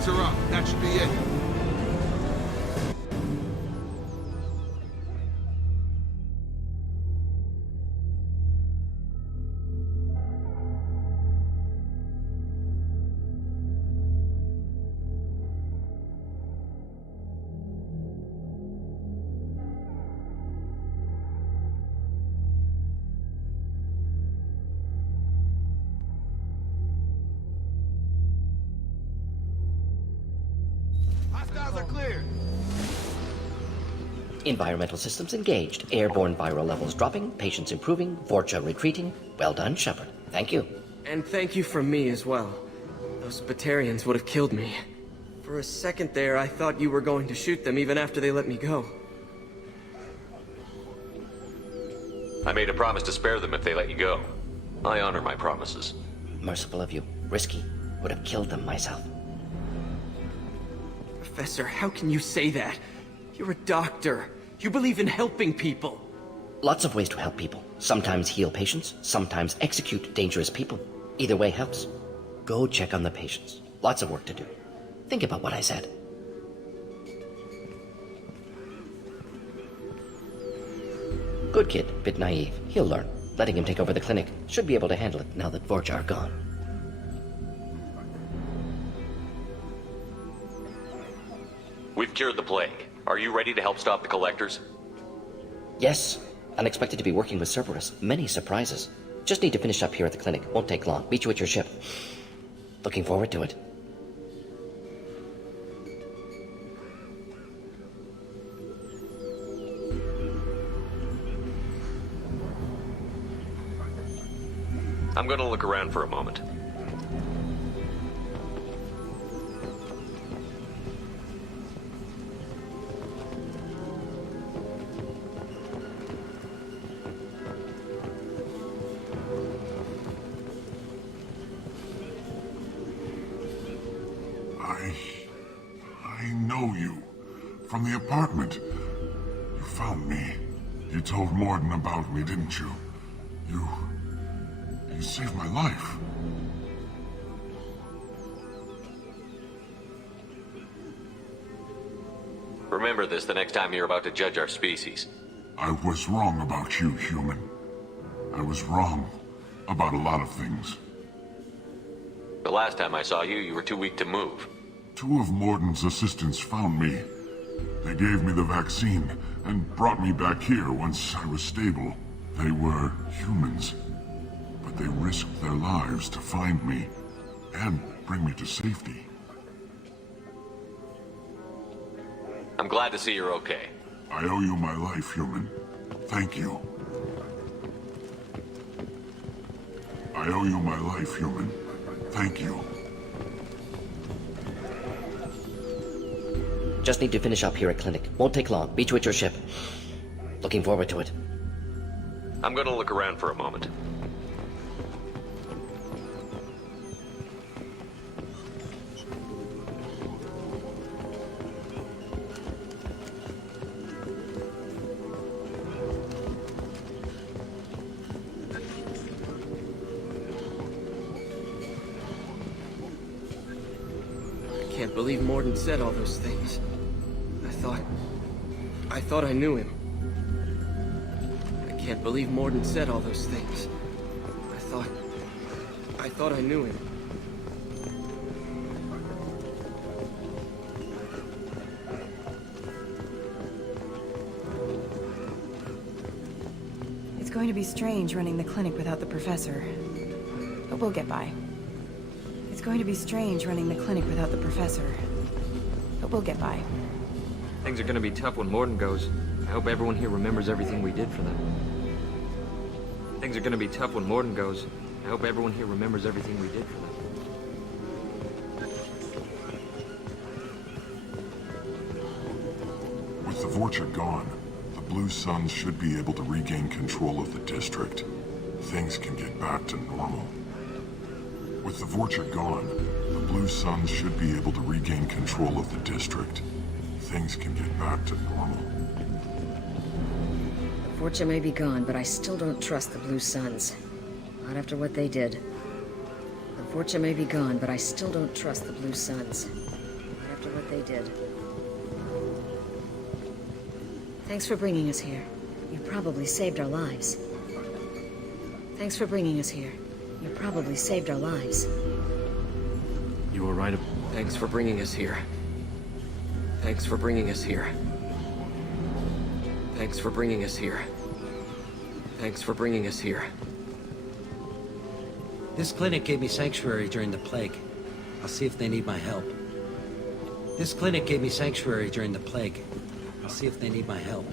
Coordinates are up. That should be it. Hostiles are cleared. Environmental systems engaged. Airborne viral levels dropping. Patients improving. Vorcha retreating. Well done, Shepard. Thank you. And thank you from me as well. Those Batarians would have killed me. For a second there, I thought you were going to shoot them even after they let me go. I made a promise to spare them if they let you go. I honor my promises. Merciful of you. Risky. Would have killed them myself. Professor, how can you say that? You're a doctor. You believe in helping people. Lots of ways to help people. Sometimes heal patients, sometimes execute dangerous people. Either way helps. Go check on the patients. Lots of work to do. Think about what I said. Good kid, bit naive. He'll learn. Letting him take over the clinic. Should be able to handle it now that Vorcha are gone. We've cured the plague. Are you ready to help stop the collectors? Yes. Unexpected to be working with Cerberus. Many surprises. Just need to finish up here at the clinic. Won't take long. Meet you at your ship. Looking forward to it. I'm gonna look around for a moment. I know you. From the apartment. You found me. You told Morden about me, didn't you? You saved my life. Remember this the next time you're about to judge our species. I was wrong about you, human. I was wrong about a lot of things. The last time I saw you, you were too weak to move. 2 of Morden's assistants found me. They gave me the vaccine and brought me back here once I was stable. They were humans, but they risked their lives to find me and bring me to safety. I'm glad to see you're okay. I owe you my life, human. Thank you. I owe you my life, human. Thank you. Just need to finish up here at clinic. Won't take long. Meet you at your ship. Looking forward to it. I'm gonna look around for a moment. I can't believe Morden said all those things. I thought I knew him. I can't believe Morden said all those things. I thought I knew him. It's going to be strange running the clinic without the professor. But we'll get by. It's going to be strange running the clinic without the professor. But we'll get by. Things are gonna be tough when Morden goes. I hope everyone here remembers everything we did for them. Things are gonna be tough when Morden goes. I hope everyone here remembers everything we did for them. With the Vorcha gone, the Blue Suns should be able to regain control of the district. Things can get back to normal. With the Vorcha gone, the Blue Suns should be able to regain control of the district. Things can get back to normal. Vorcha may be gone, but I still don't trust the Blue Suns. Not after what they did. The Vorcha may be gone, but I still don't trust the Blue Suns. after what they did. Thanks for bringing us here. You probably saved our lives. Thanks for bringing us here. You probably saved our lives. You were right. Thanks for bringing us here. Thanks for bringing us here. Thanks for bringing us here. Thanks for bringing us here. This clinic gave me sanctuary during the plague. I'll see if they need my help. This clinic gave me sanctuary during the plague. I'll see if they need my help.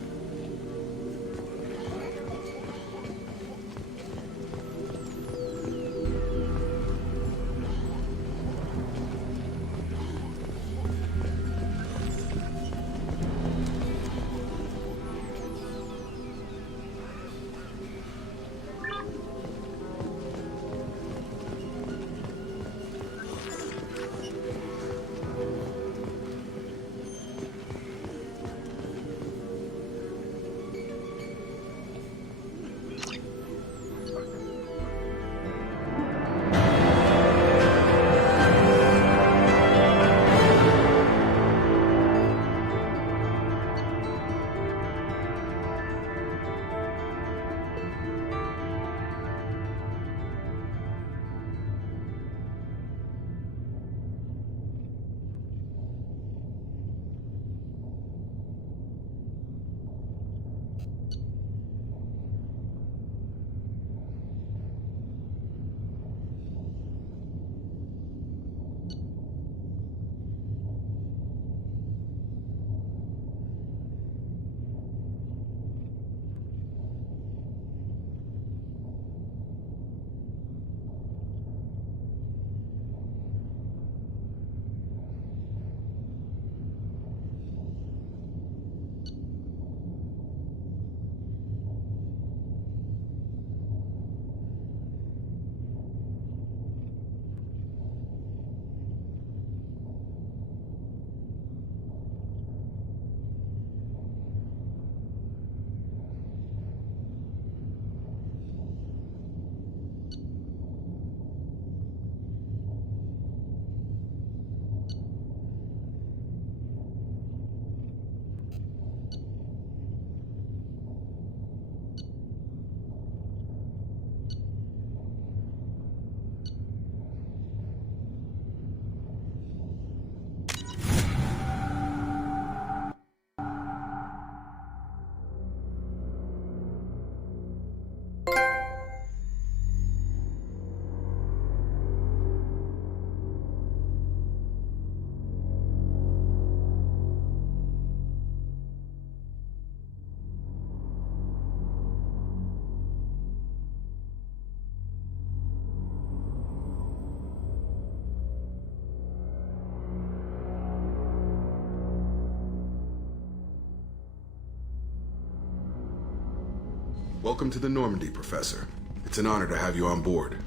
Welcome to the Normandy, Professor. It's an honor to have you on board.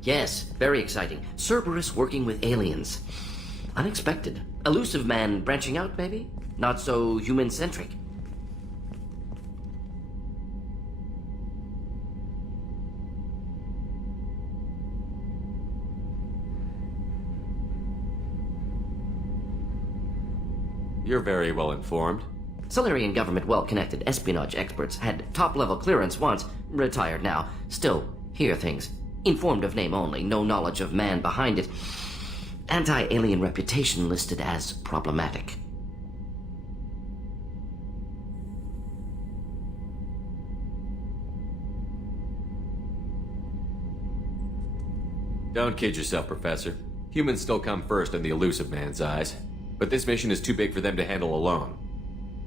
Yes, very exciting. Cerberus working with aliens. Unexpected. Elusive man branching out, maybe? Not so human-centric. You're very well informed. Solarian government well-connected espionage experts had top-level clearance once, retired now. Still, hear things. Informed of name only, no knowledge of man behind it. Anti-alien reputation listed as problematic. Don't kid yourself, Professor. Humans still come first in the elusive man's eyes. But this mission is too big for them to handle alone.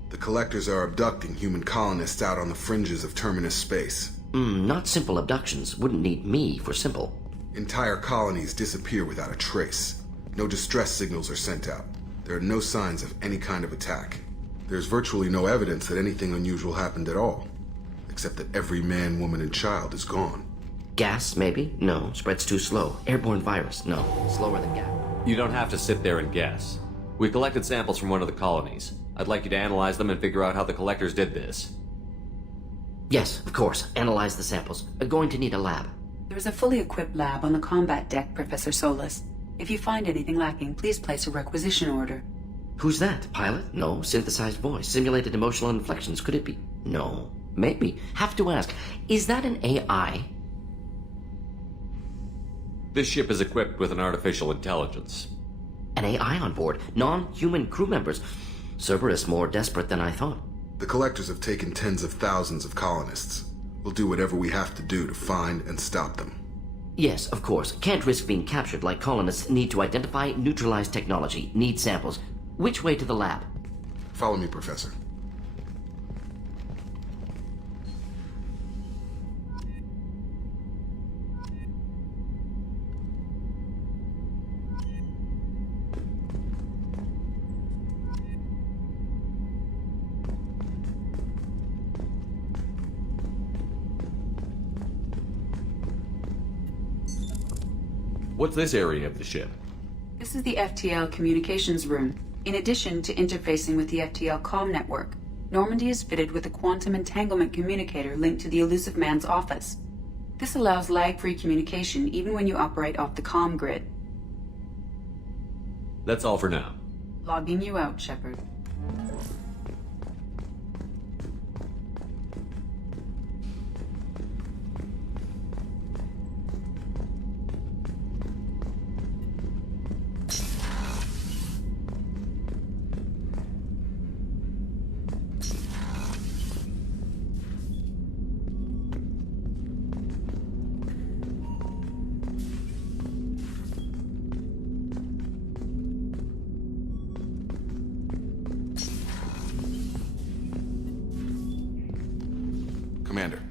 The Collectors are abducting human colonists out on the fringes of Terminus space. Not simple abductions. Wouldn't need me for simple. Entire colonies disappear without a trace. No distress signals are sent out. There are no signs of any kind of attack. There's virtually no evidence that anything unusual happened at all. Except that every man, woman, and child is gone. Gas, maybe? No. Spreads too slow. Airborne virus? No. Slower than gas. You don't have to sit there and guess. We collected samples from one of the colonies. I'd like you to analyze them and figure out how the Collectors did this. Yes, of course. Analyze the samples. Going to need a lab. There's a fully equipped lab on the combat deck, Professor Solis. If you find anything lacking, please place a requisition order. Who's that? Pilot? No. Synthesized voice. Simulated emotional inflections. Could it be? No. Maybe. Have to ask. Is that an AI? This ship is equipped with an artificial intelligence. An AI on board. Non-human crew members. Cerberus more desperate than I thought. The Collectors have taken tens of thousands of colonists. We'll do whatever we have to do to find and stop them. Yes, of course. Can't risk being captured like colonists need to identify, neutralize technology, need samples. Which way to the lab? Follow me, Professor. What's this area of the ship? This is the FTL communications room. In addition to interfacing with the FTL comm network, Normandy is fitted with a quantum entanglement communicator linked to the Elusive Man's office. This allows lag-free communication even when you operate off the comm grid. That's all for now. Logging you out, Shepard. Commander,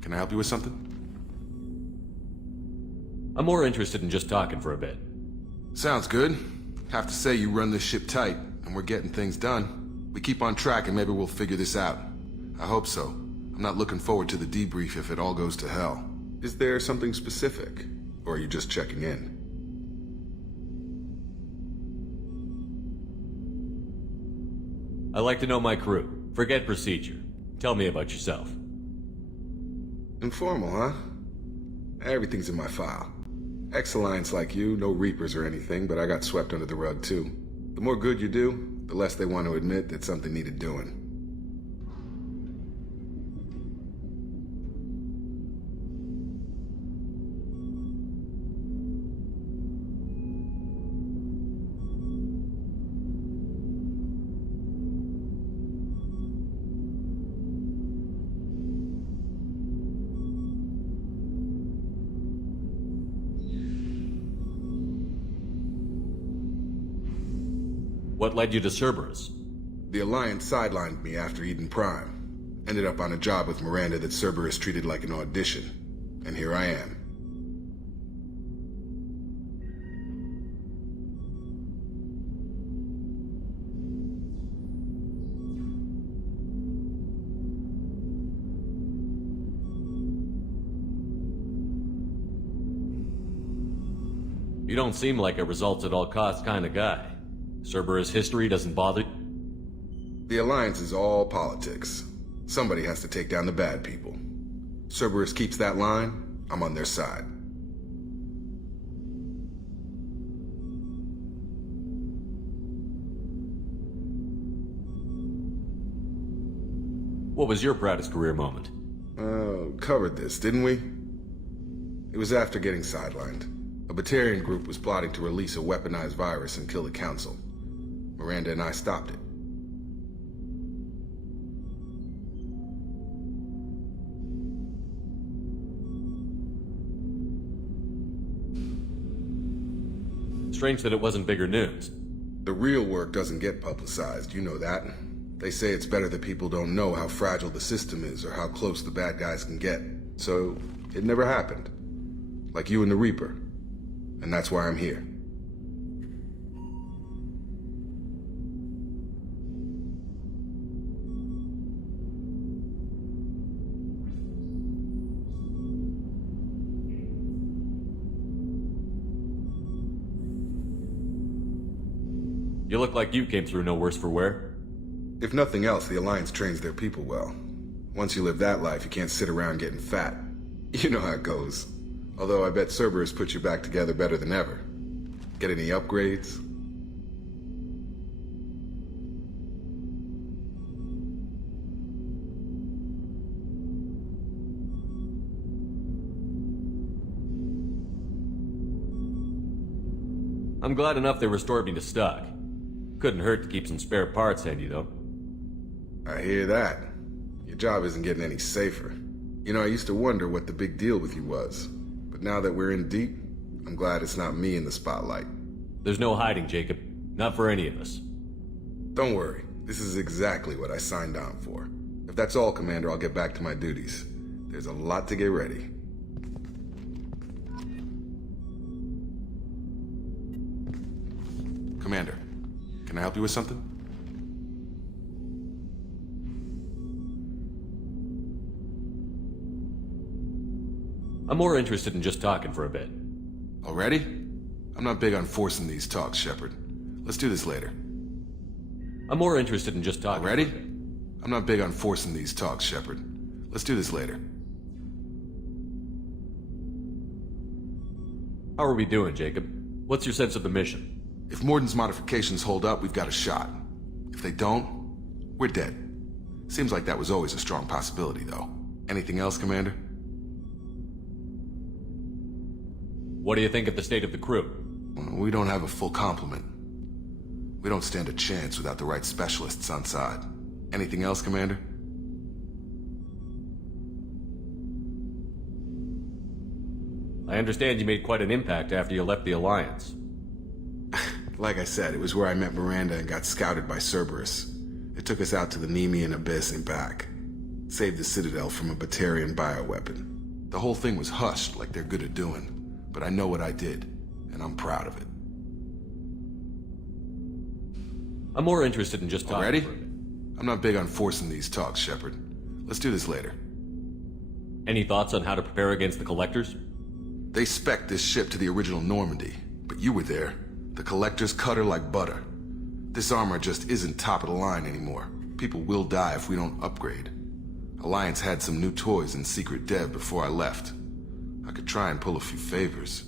can I help you with something? I'm more interested in just talking for a bit. Sounds good. Have to say you run this ship tight, and we're getting things done. We keep on track and maybe we'll figure this out. I hope so. I'm not looking forward to the debrief if it all goes to hell. Is there something specific? Or are you just checking in? I like to know my crew. Forget procedure. Tell me about yourself. Informal, huh? Everything's in my file. Ex-Alliance like you, no Reapers or anything, but I got swept under the rug too. The more good you do, the less they want to admit that something needed doing. What led you to Cerberus? The Alliance sidelined me after Eden Prime. Ended up on a job with Miranda that Cerberus treated like an audition. And here I am. You don't seem like a results at all costs kind of guy. Cerberus history doesn't bother you? The Alliance is all politics. Somebody has to take down the bad people. Cerberus keeps that line, I'm on their side. What was your proudest career moment? Covered this, didn't we? It was after getting sidelined. A Batarian group was plotting to release a weaponized virus and kill the Council. Miranda and I stopped it. Strange that it wasn't bigger news. The real work doesn't get publicized, you know that. They say it's better that people don't know how fragile the system is or how close the bad guys can get. So, it never happened. Like you and the Reaper. And that's why I'm here. You look like you came through no worse for wear. If nothing else, the Alliance trains their people well. Once you live that life, you can't sit around getting fat. You know how it goes. Although I bet Cerberus put you back together better than ever. Get any upgrades? I'm glad enough they restored me to stock. Couldn't hurt to keep some spare parts handy, though. I hear that. Your job isn't getting any safer. You know, I used to wonder what the big deal with you was. But now that we're in deep, I'm glad it's not me in the spotlight. There's no hiding, Jacob. Not for any of us. Don't worry. This is exactly what I signed on for. If that's all, Commander, I'll get back to my duties. There's a lot to get ready. Commander, can I help you with something? I'm more interested in just talking for a bit. Already? I'm not big on forcing these talks, Shepard. Let's do this later. I'm more interested in just talking. Already? I'm not big on forcing these talks, Shepard. Let's do this later. How are we doing, Jacob? What's your sense of the mission? If Morden's modifications hold up, we've got a shot. If they don't, we're dead. Seems like that was always a strong possibility, though. Anything else, Commander? What do you think of the state of the crew? We don't have a full complement. We don't stand a chance without the right specialists on side. Anything else, Commander? I understand you made quite an impact after you left the Alliance. Like I said, it was where I met Miranda and got scouted by Cerberus. It took us out to the Nemean Abyss and back. Saved the Citadel from a Batarian bioweapon. The whole thing was hushed like they're good at doing. But I know what I did, and I'm proud of it. I'm more interested in just talking. Already? I'm not big on forcing these talks, Shepard. Let's do this later. Any thoughts on how to prepare against the Collectors? They spec'd this ship to the original Normandy, but you were there. The Collectors cut her like butter. This armor just isn't top of the line anymore. People will die if we don't upgrade. Alliance had some new toys in secret dev before I left. I could try and pull a few favors.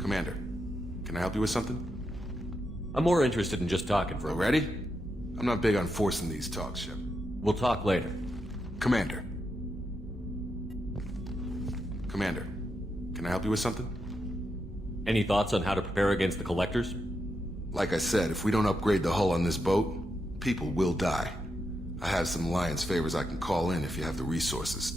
Commander, can I help you with something? I'm more interested in just talking for a bit. Already? I'm not big on forcing these talks, Shep. We'll talk later. Commander. Commander, can I help you with something? Any thoughts on how to prepare against the Collectors? Like I said, if we don't upgrade the hull on this boat, people will die. I have some Alliance favors I can call in if you have the resources.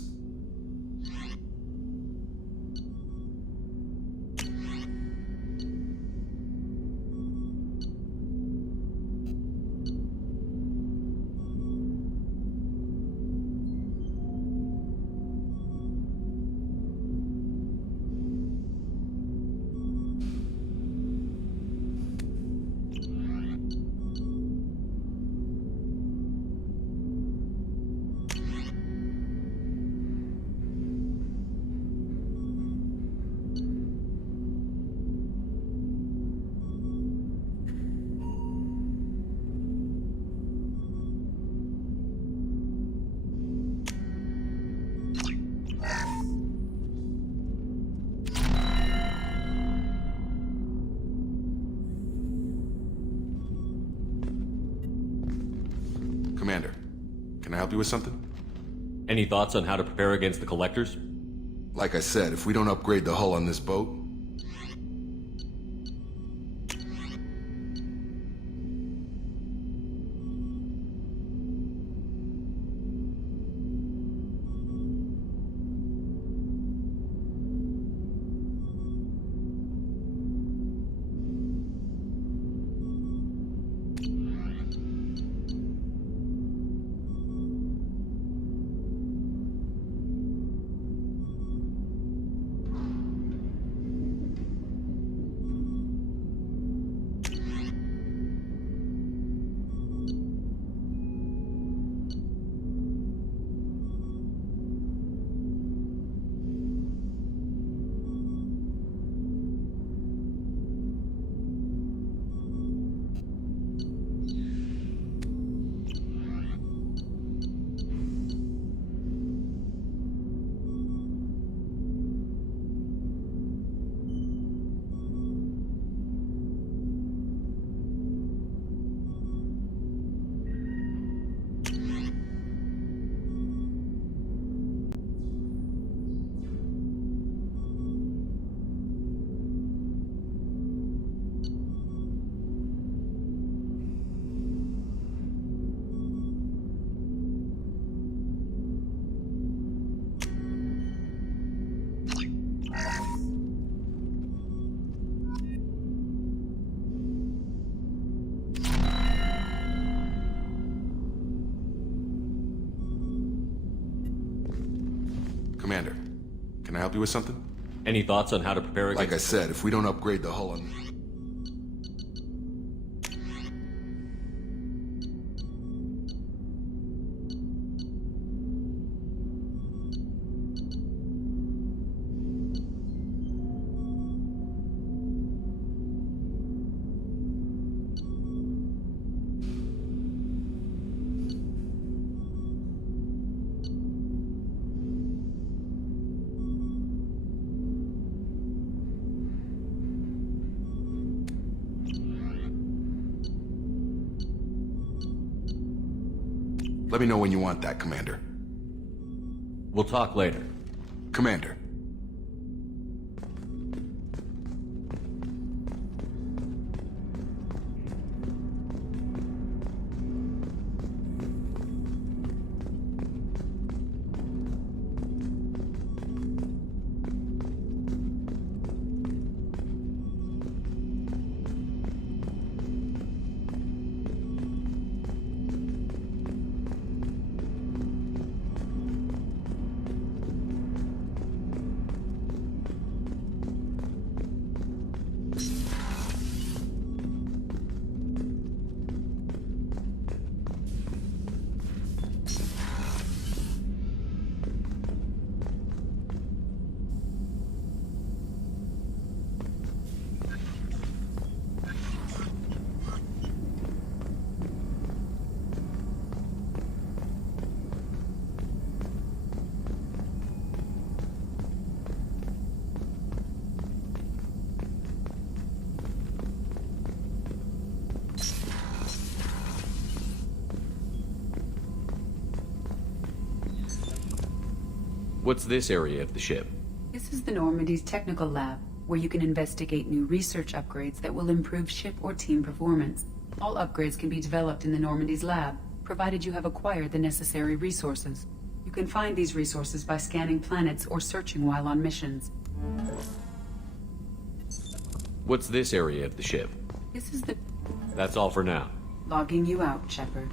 Commander, can I help you with something? Any thoughts on how to prepare against the Collectors? Like I said, if we don't upgrade the hull on this boat... Commander, can I help you with something? Any thoughts on how to prepare against... Like I said, if we don't upgrade the hull on... Let me know when you want that, Commander. We'll talk later. Commander. What's this area of the ship? This is the Normandy's technical lab, where you can investigate new research upgrades that will improve ship or team performance. All upgrades can be developed in the Normandy's lab, provided you have acquired the necessary resources. You can find these resources by scanning planets or searching while on missions. What's this area of the ship? This is the... That's all for now. Logging you out, Shepard.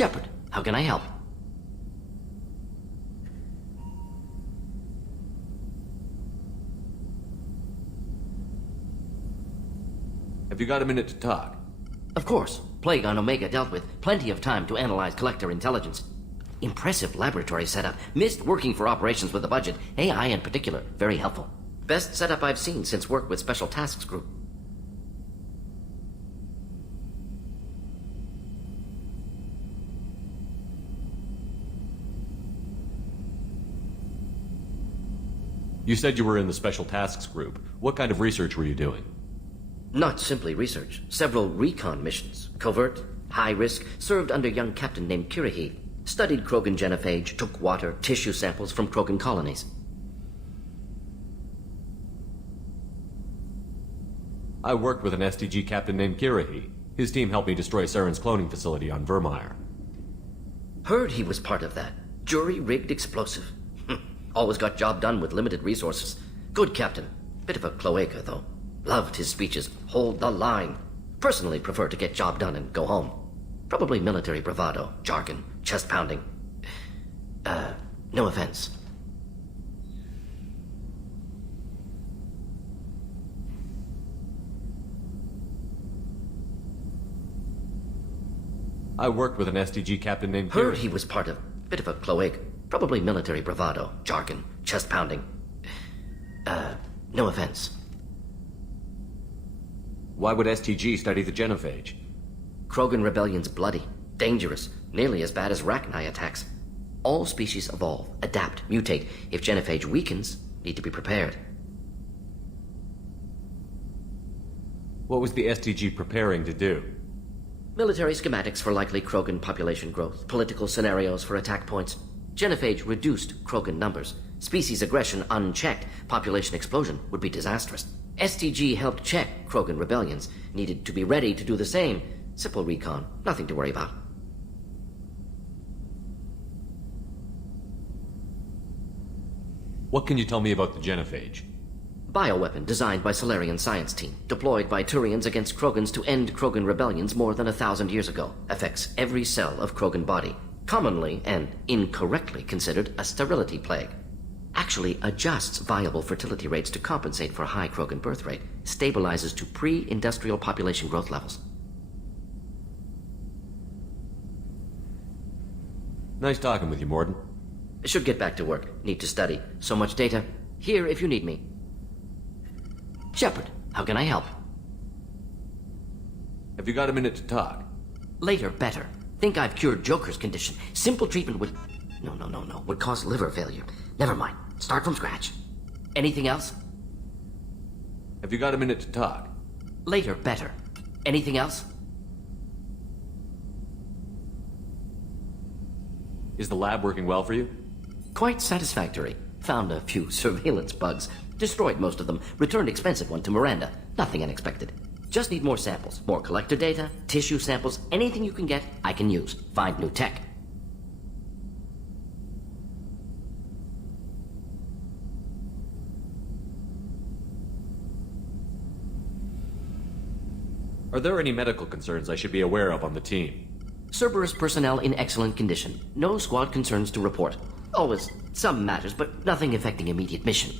Shepard, how can I help? Have you got a minute to talk? Of course. Plague on Omega dealt with. Plenty of time to analyze collector intelligence. Impressive laboratory setup. Missed working for operations with a budget. AI in particular. Very helpful. Best setup I've seen since work with Special Tasks Group. You said you were in the Special Tasks Group. What kind of research were you doing? Not simply research. Several recon missions. Covert, high risk, served under a young captain named Kirahi. Studied Krogan genophage, took water, tissue samples from Krogan colonies. I worked with an STG captain named Kirahi. His team helped me destroy Saren's cloning facility on Vermeer. Heard he was part of that. Jury-rigged explosive. Always got job done with limited resources. Good captain. Bit of a cloaca, though. Loved his speeches. Hold the line. Personally prefer to get job done and go home. Probably military bravado, jargon, chest pounding. No offense. I worked with an STG captain named Heard Kirahi. he was part of bit of a cloaca. Probably military bravado, jargon, chest pounding. No offense. Why would STG study the genophage? Krogan rebellion's bloody, dangerous, nearly as bad as Rachni attacks. All species evolve, adapt, mutate. If genophage weakens, need to be prepared. What was the STG preparing to do? Military schematics for likely Krogan population growth, political scenarios for attack points. Genophage reduced Krogan numbers. Species aggression unchecked, population explosion would be disastrous. STG helped check Krogan rebellions, needed to be ready to do the same. Simple recon, nothing to worry about. What can you tell me about the genophage? Bioweapon designed by Solarian science team, deployed by Turians against Krogans to end Krogan rebellions more than 1,000 years ago. Affects every cell of Krogan body. Commonly and incorrectly considered a sterility plague. Actually adjusts viable fertility rates to compensate for high Krogan birth rate. Stabilizes to pre-industrial population growth levels. Nice talking with you, Morden. Should get back to work. Need to study. So much data. Here if you need me. Shepard, how can I help? Have you got a minute to talk? Later, better. Think I've cured Joker's condition. Simple treatment would... No. Would cause liver failure. Never mind. Start from scratch. Anything else? Have you got a minute to talk? Later, better. Anything else? Is the lab working well for you? Quite satisfactory. Found a few surveillance bugs. Destroyed most of them. Returned expensive one to Miranda. Nothing unexpected. Just need more samples. More collector data, tissue samples, anything you can get, I can use. Find new tech. Are there any medical concerns I should be aware of on the team? Cerberus personnel in excellent condition. No squad concerns to report. Always some matters, but nothing affecting immediate mission.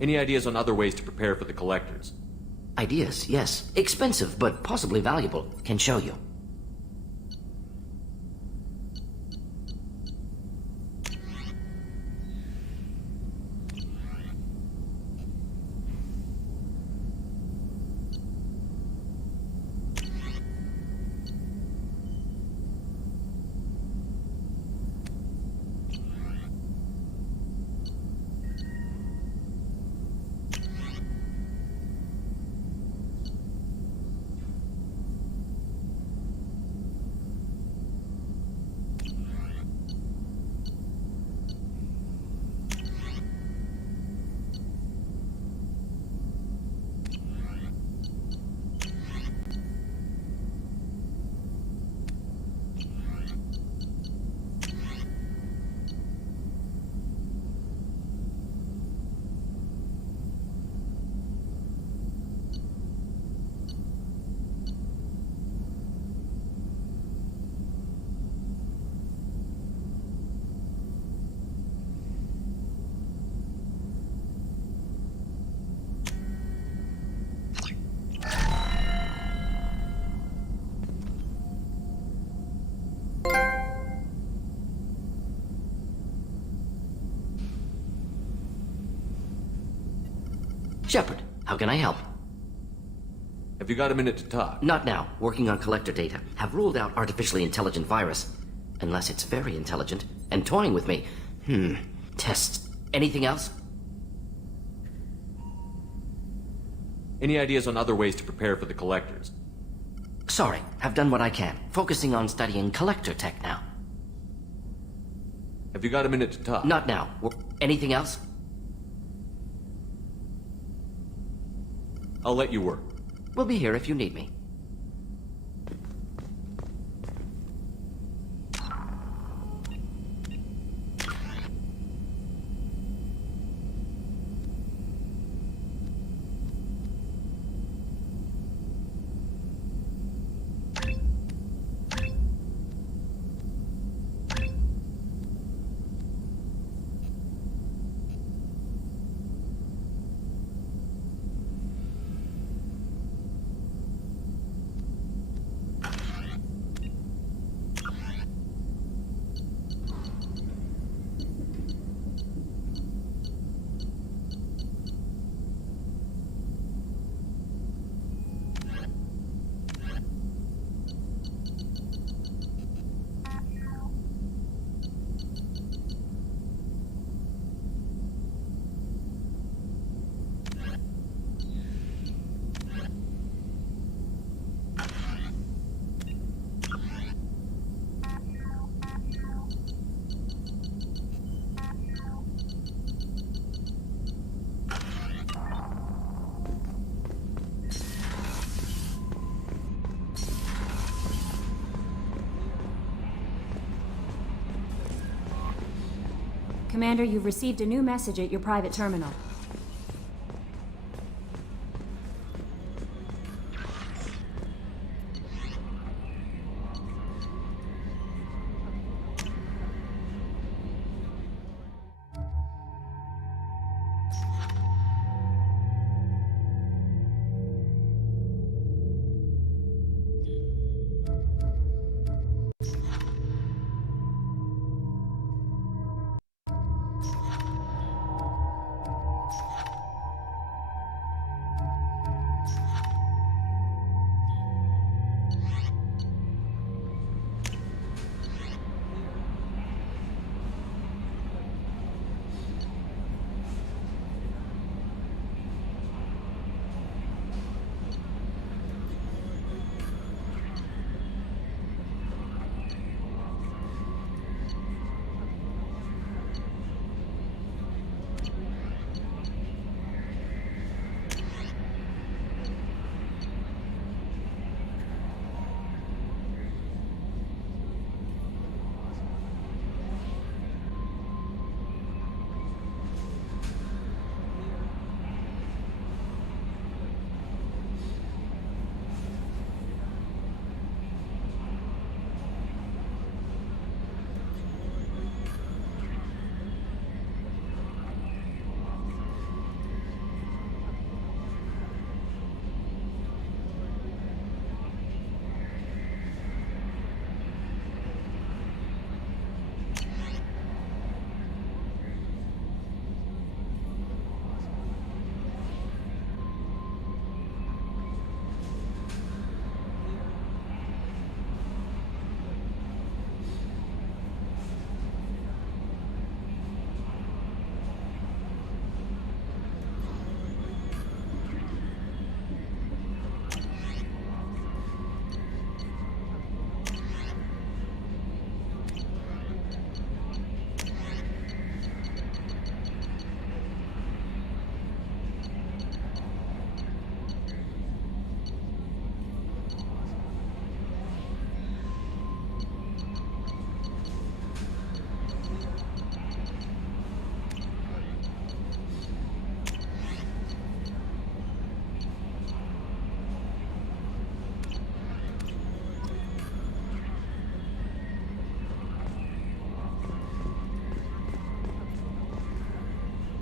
Any ideas on other ways to prepare for the collectors? Ideas, yes. Expensive, but possibly valuable. Can show you. Shepard, how can I help? Have you got a minute to talk? Not now. Working on collector data. Have ruled out artificially intelligent virus. Unless it's very intelligent and toying with me. Tests. Anything else? Any ideas on other ways to prepare for the collectors? Sorry, have done what I can. Focusing on studying collector tech now. Have you got a minute to talk? Not now. Anything else? I'll let you work. We'll be here if you need me. Commander, you've received a new message at your private terminal.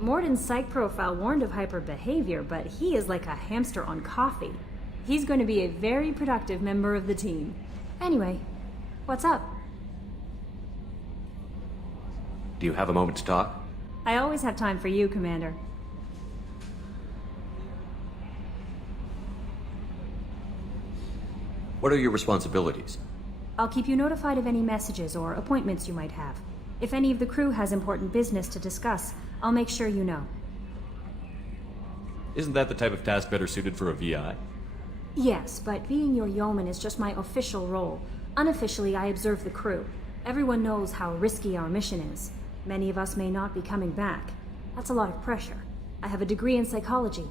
Morden's psych profile warned of hyper behavior, but he is like a hamster on coffee. He's going to be a very productive member of the team. Anyway, what's up? Do you have a moment to talk? I always have time for you, Commander. What are your responsibilities? I'll keep you notified of any messages or appointments you might have. If any of the crew has important business to discuss, I'll make sure you know. Isn't that the type of task better suited for a VI? Yes, but being your yeoman is just my official role. Unofficially, I observe the crew. Everyone knows how risky our mission is. Many of us may not be coming back. That's a lot of pressure. I have a degree in psychology.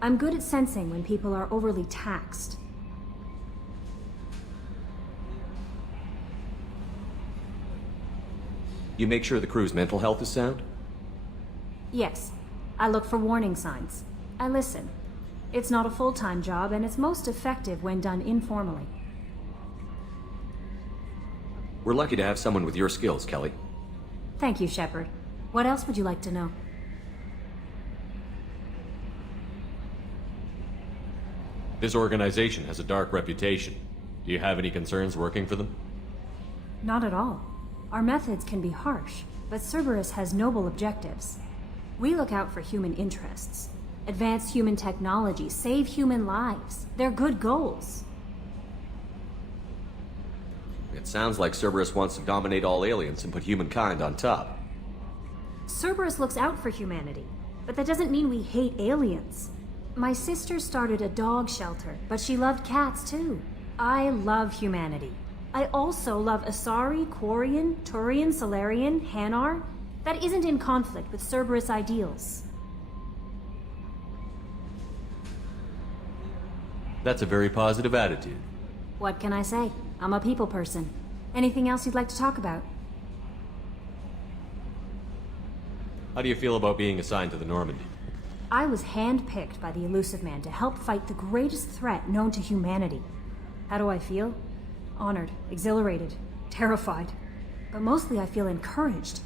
I'm good at sensing when people are overly taxed. You make sure the crew's mental health is sound? Yes, I look for warning signs. I listen. It's not a full-time job, and it's most effective when done informally. We're lucky to have someone with your skills, Kelly. Thank you, Shepard. What else would you like to know? This organization has a dark reputation. Do you have any concerns working for them? Not at all. Our methods can be harsh, but Cerberus has noble objectives. We look out for human interests. Advance human technology, save human lives. They're good goals. It sounds like Cerberus wants to dominate all aliens and put humankind on top. Cerberus looks out for humanity, but that doesn't mean we hate aliens. My sister started a dog shelter, but she loved cats too. I love humanity. I also love Asari, Quarian, Turian, Solarian, Hanar. That isn't in conflict with Cerberus ideals. That's a very positive attitude. What can I say? I'm a people person. Anything else you'd like to talk about? How do you feel about being assigned to the Normandy? I was handpicked by the Elusive Man to help fight the greatest threat known to humanity. How do I feel? Honored, exhilarated, terrified. But mostly I feel encouraged.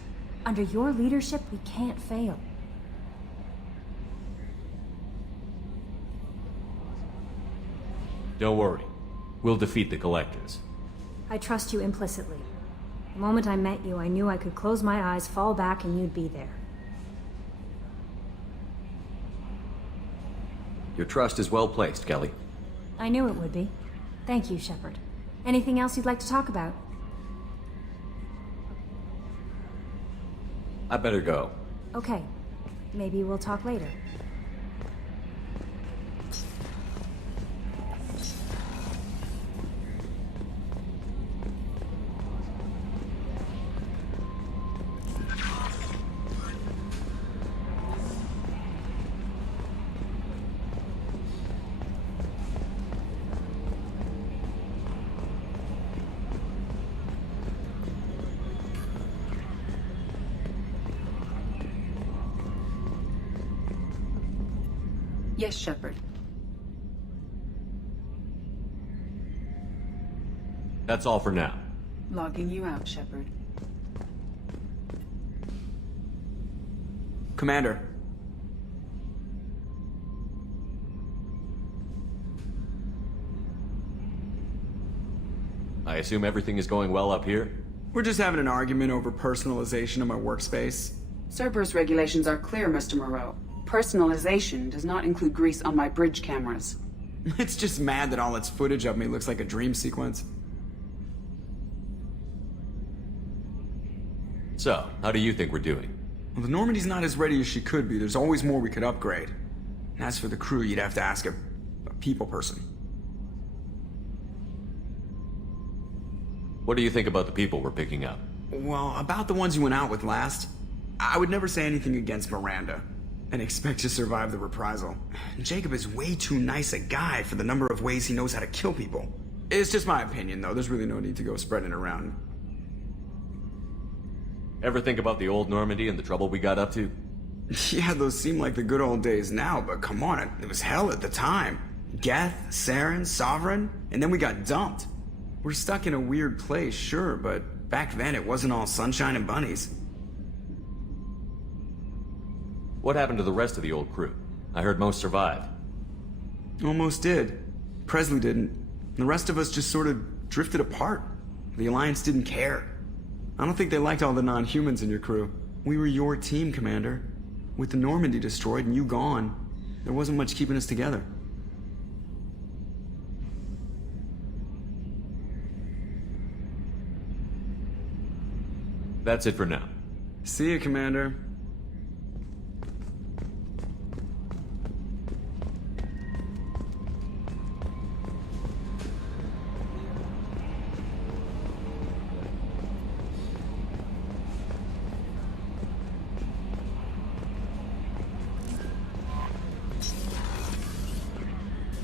Under your leadership, we can't fail. Don't worry. We'll defeat the Collectors. I trust you implicitly. The moment I met you, I knew I could close my eyes, fall back, and you'd be there. Your trust is well placed, Kelly. I knew it would be. Thank you, Shepard. Anything else you'd like to talk about? I better go. Okay. Maybe we'll talk later. Yes, Shepard. That's all for now. Logging you out, Shepard. Commander. I assume everything is going well up here? We're just having an argument over personalization of my workspace. Cerberus regulations are clear, Mr. Moreau. Personalization does not include grease on my bridge cameras. It's just mad that all its footage of me looks like a dream sequence. So, how do you think we're doing? Well, the Normandy's not as ready as she could be. There's always more we could upgrade. And as for the crew, you'd have to ask a people person. What do you think about the people we're picking up? Well, about the ones you went out with last, I would never say anything against Miranda. And expect to survive the reprisal. Jacob is way too nice a guy for the number of ways he knows how to kill people. It's just my opinion, though. There's really no need to go spreading it around. Ever think about the old Normandy and the trouble we got up to? Yeah, those seem like the good old days now, but come on, it was hell at the time. Geth, Saren, Sovereign, and then we got dumped. We're stuck in a weird place, sure, but back then it wasn't all sunshine and bunnies. What happened to the rest of the old crew? I heard most survived. Almost did. Presley didn't. The rest of us just sort of drifted apart. The Alliance didn't care. I don't think they liked all the non-humans in your crew. We were your team, Commander. With the Normandy destroyed and you gone, there wasn't much keeping us together. That's it for now. See you, Commander.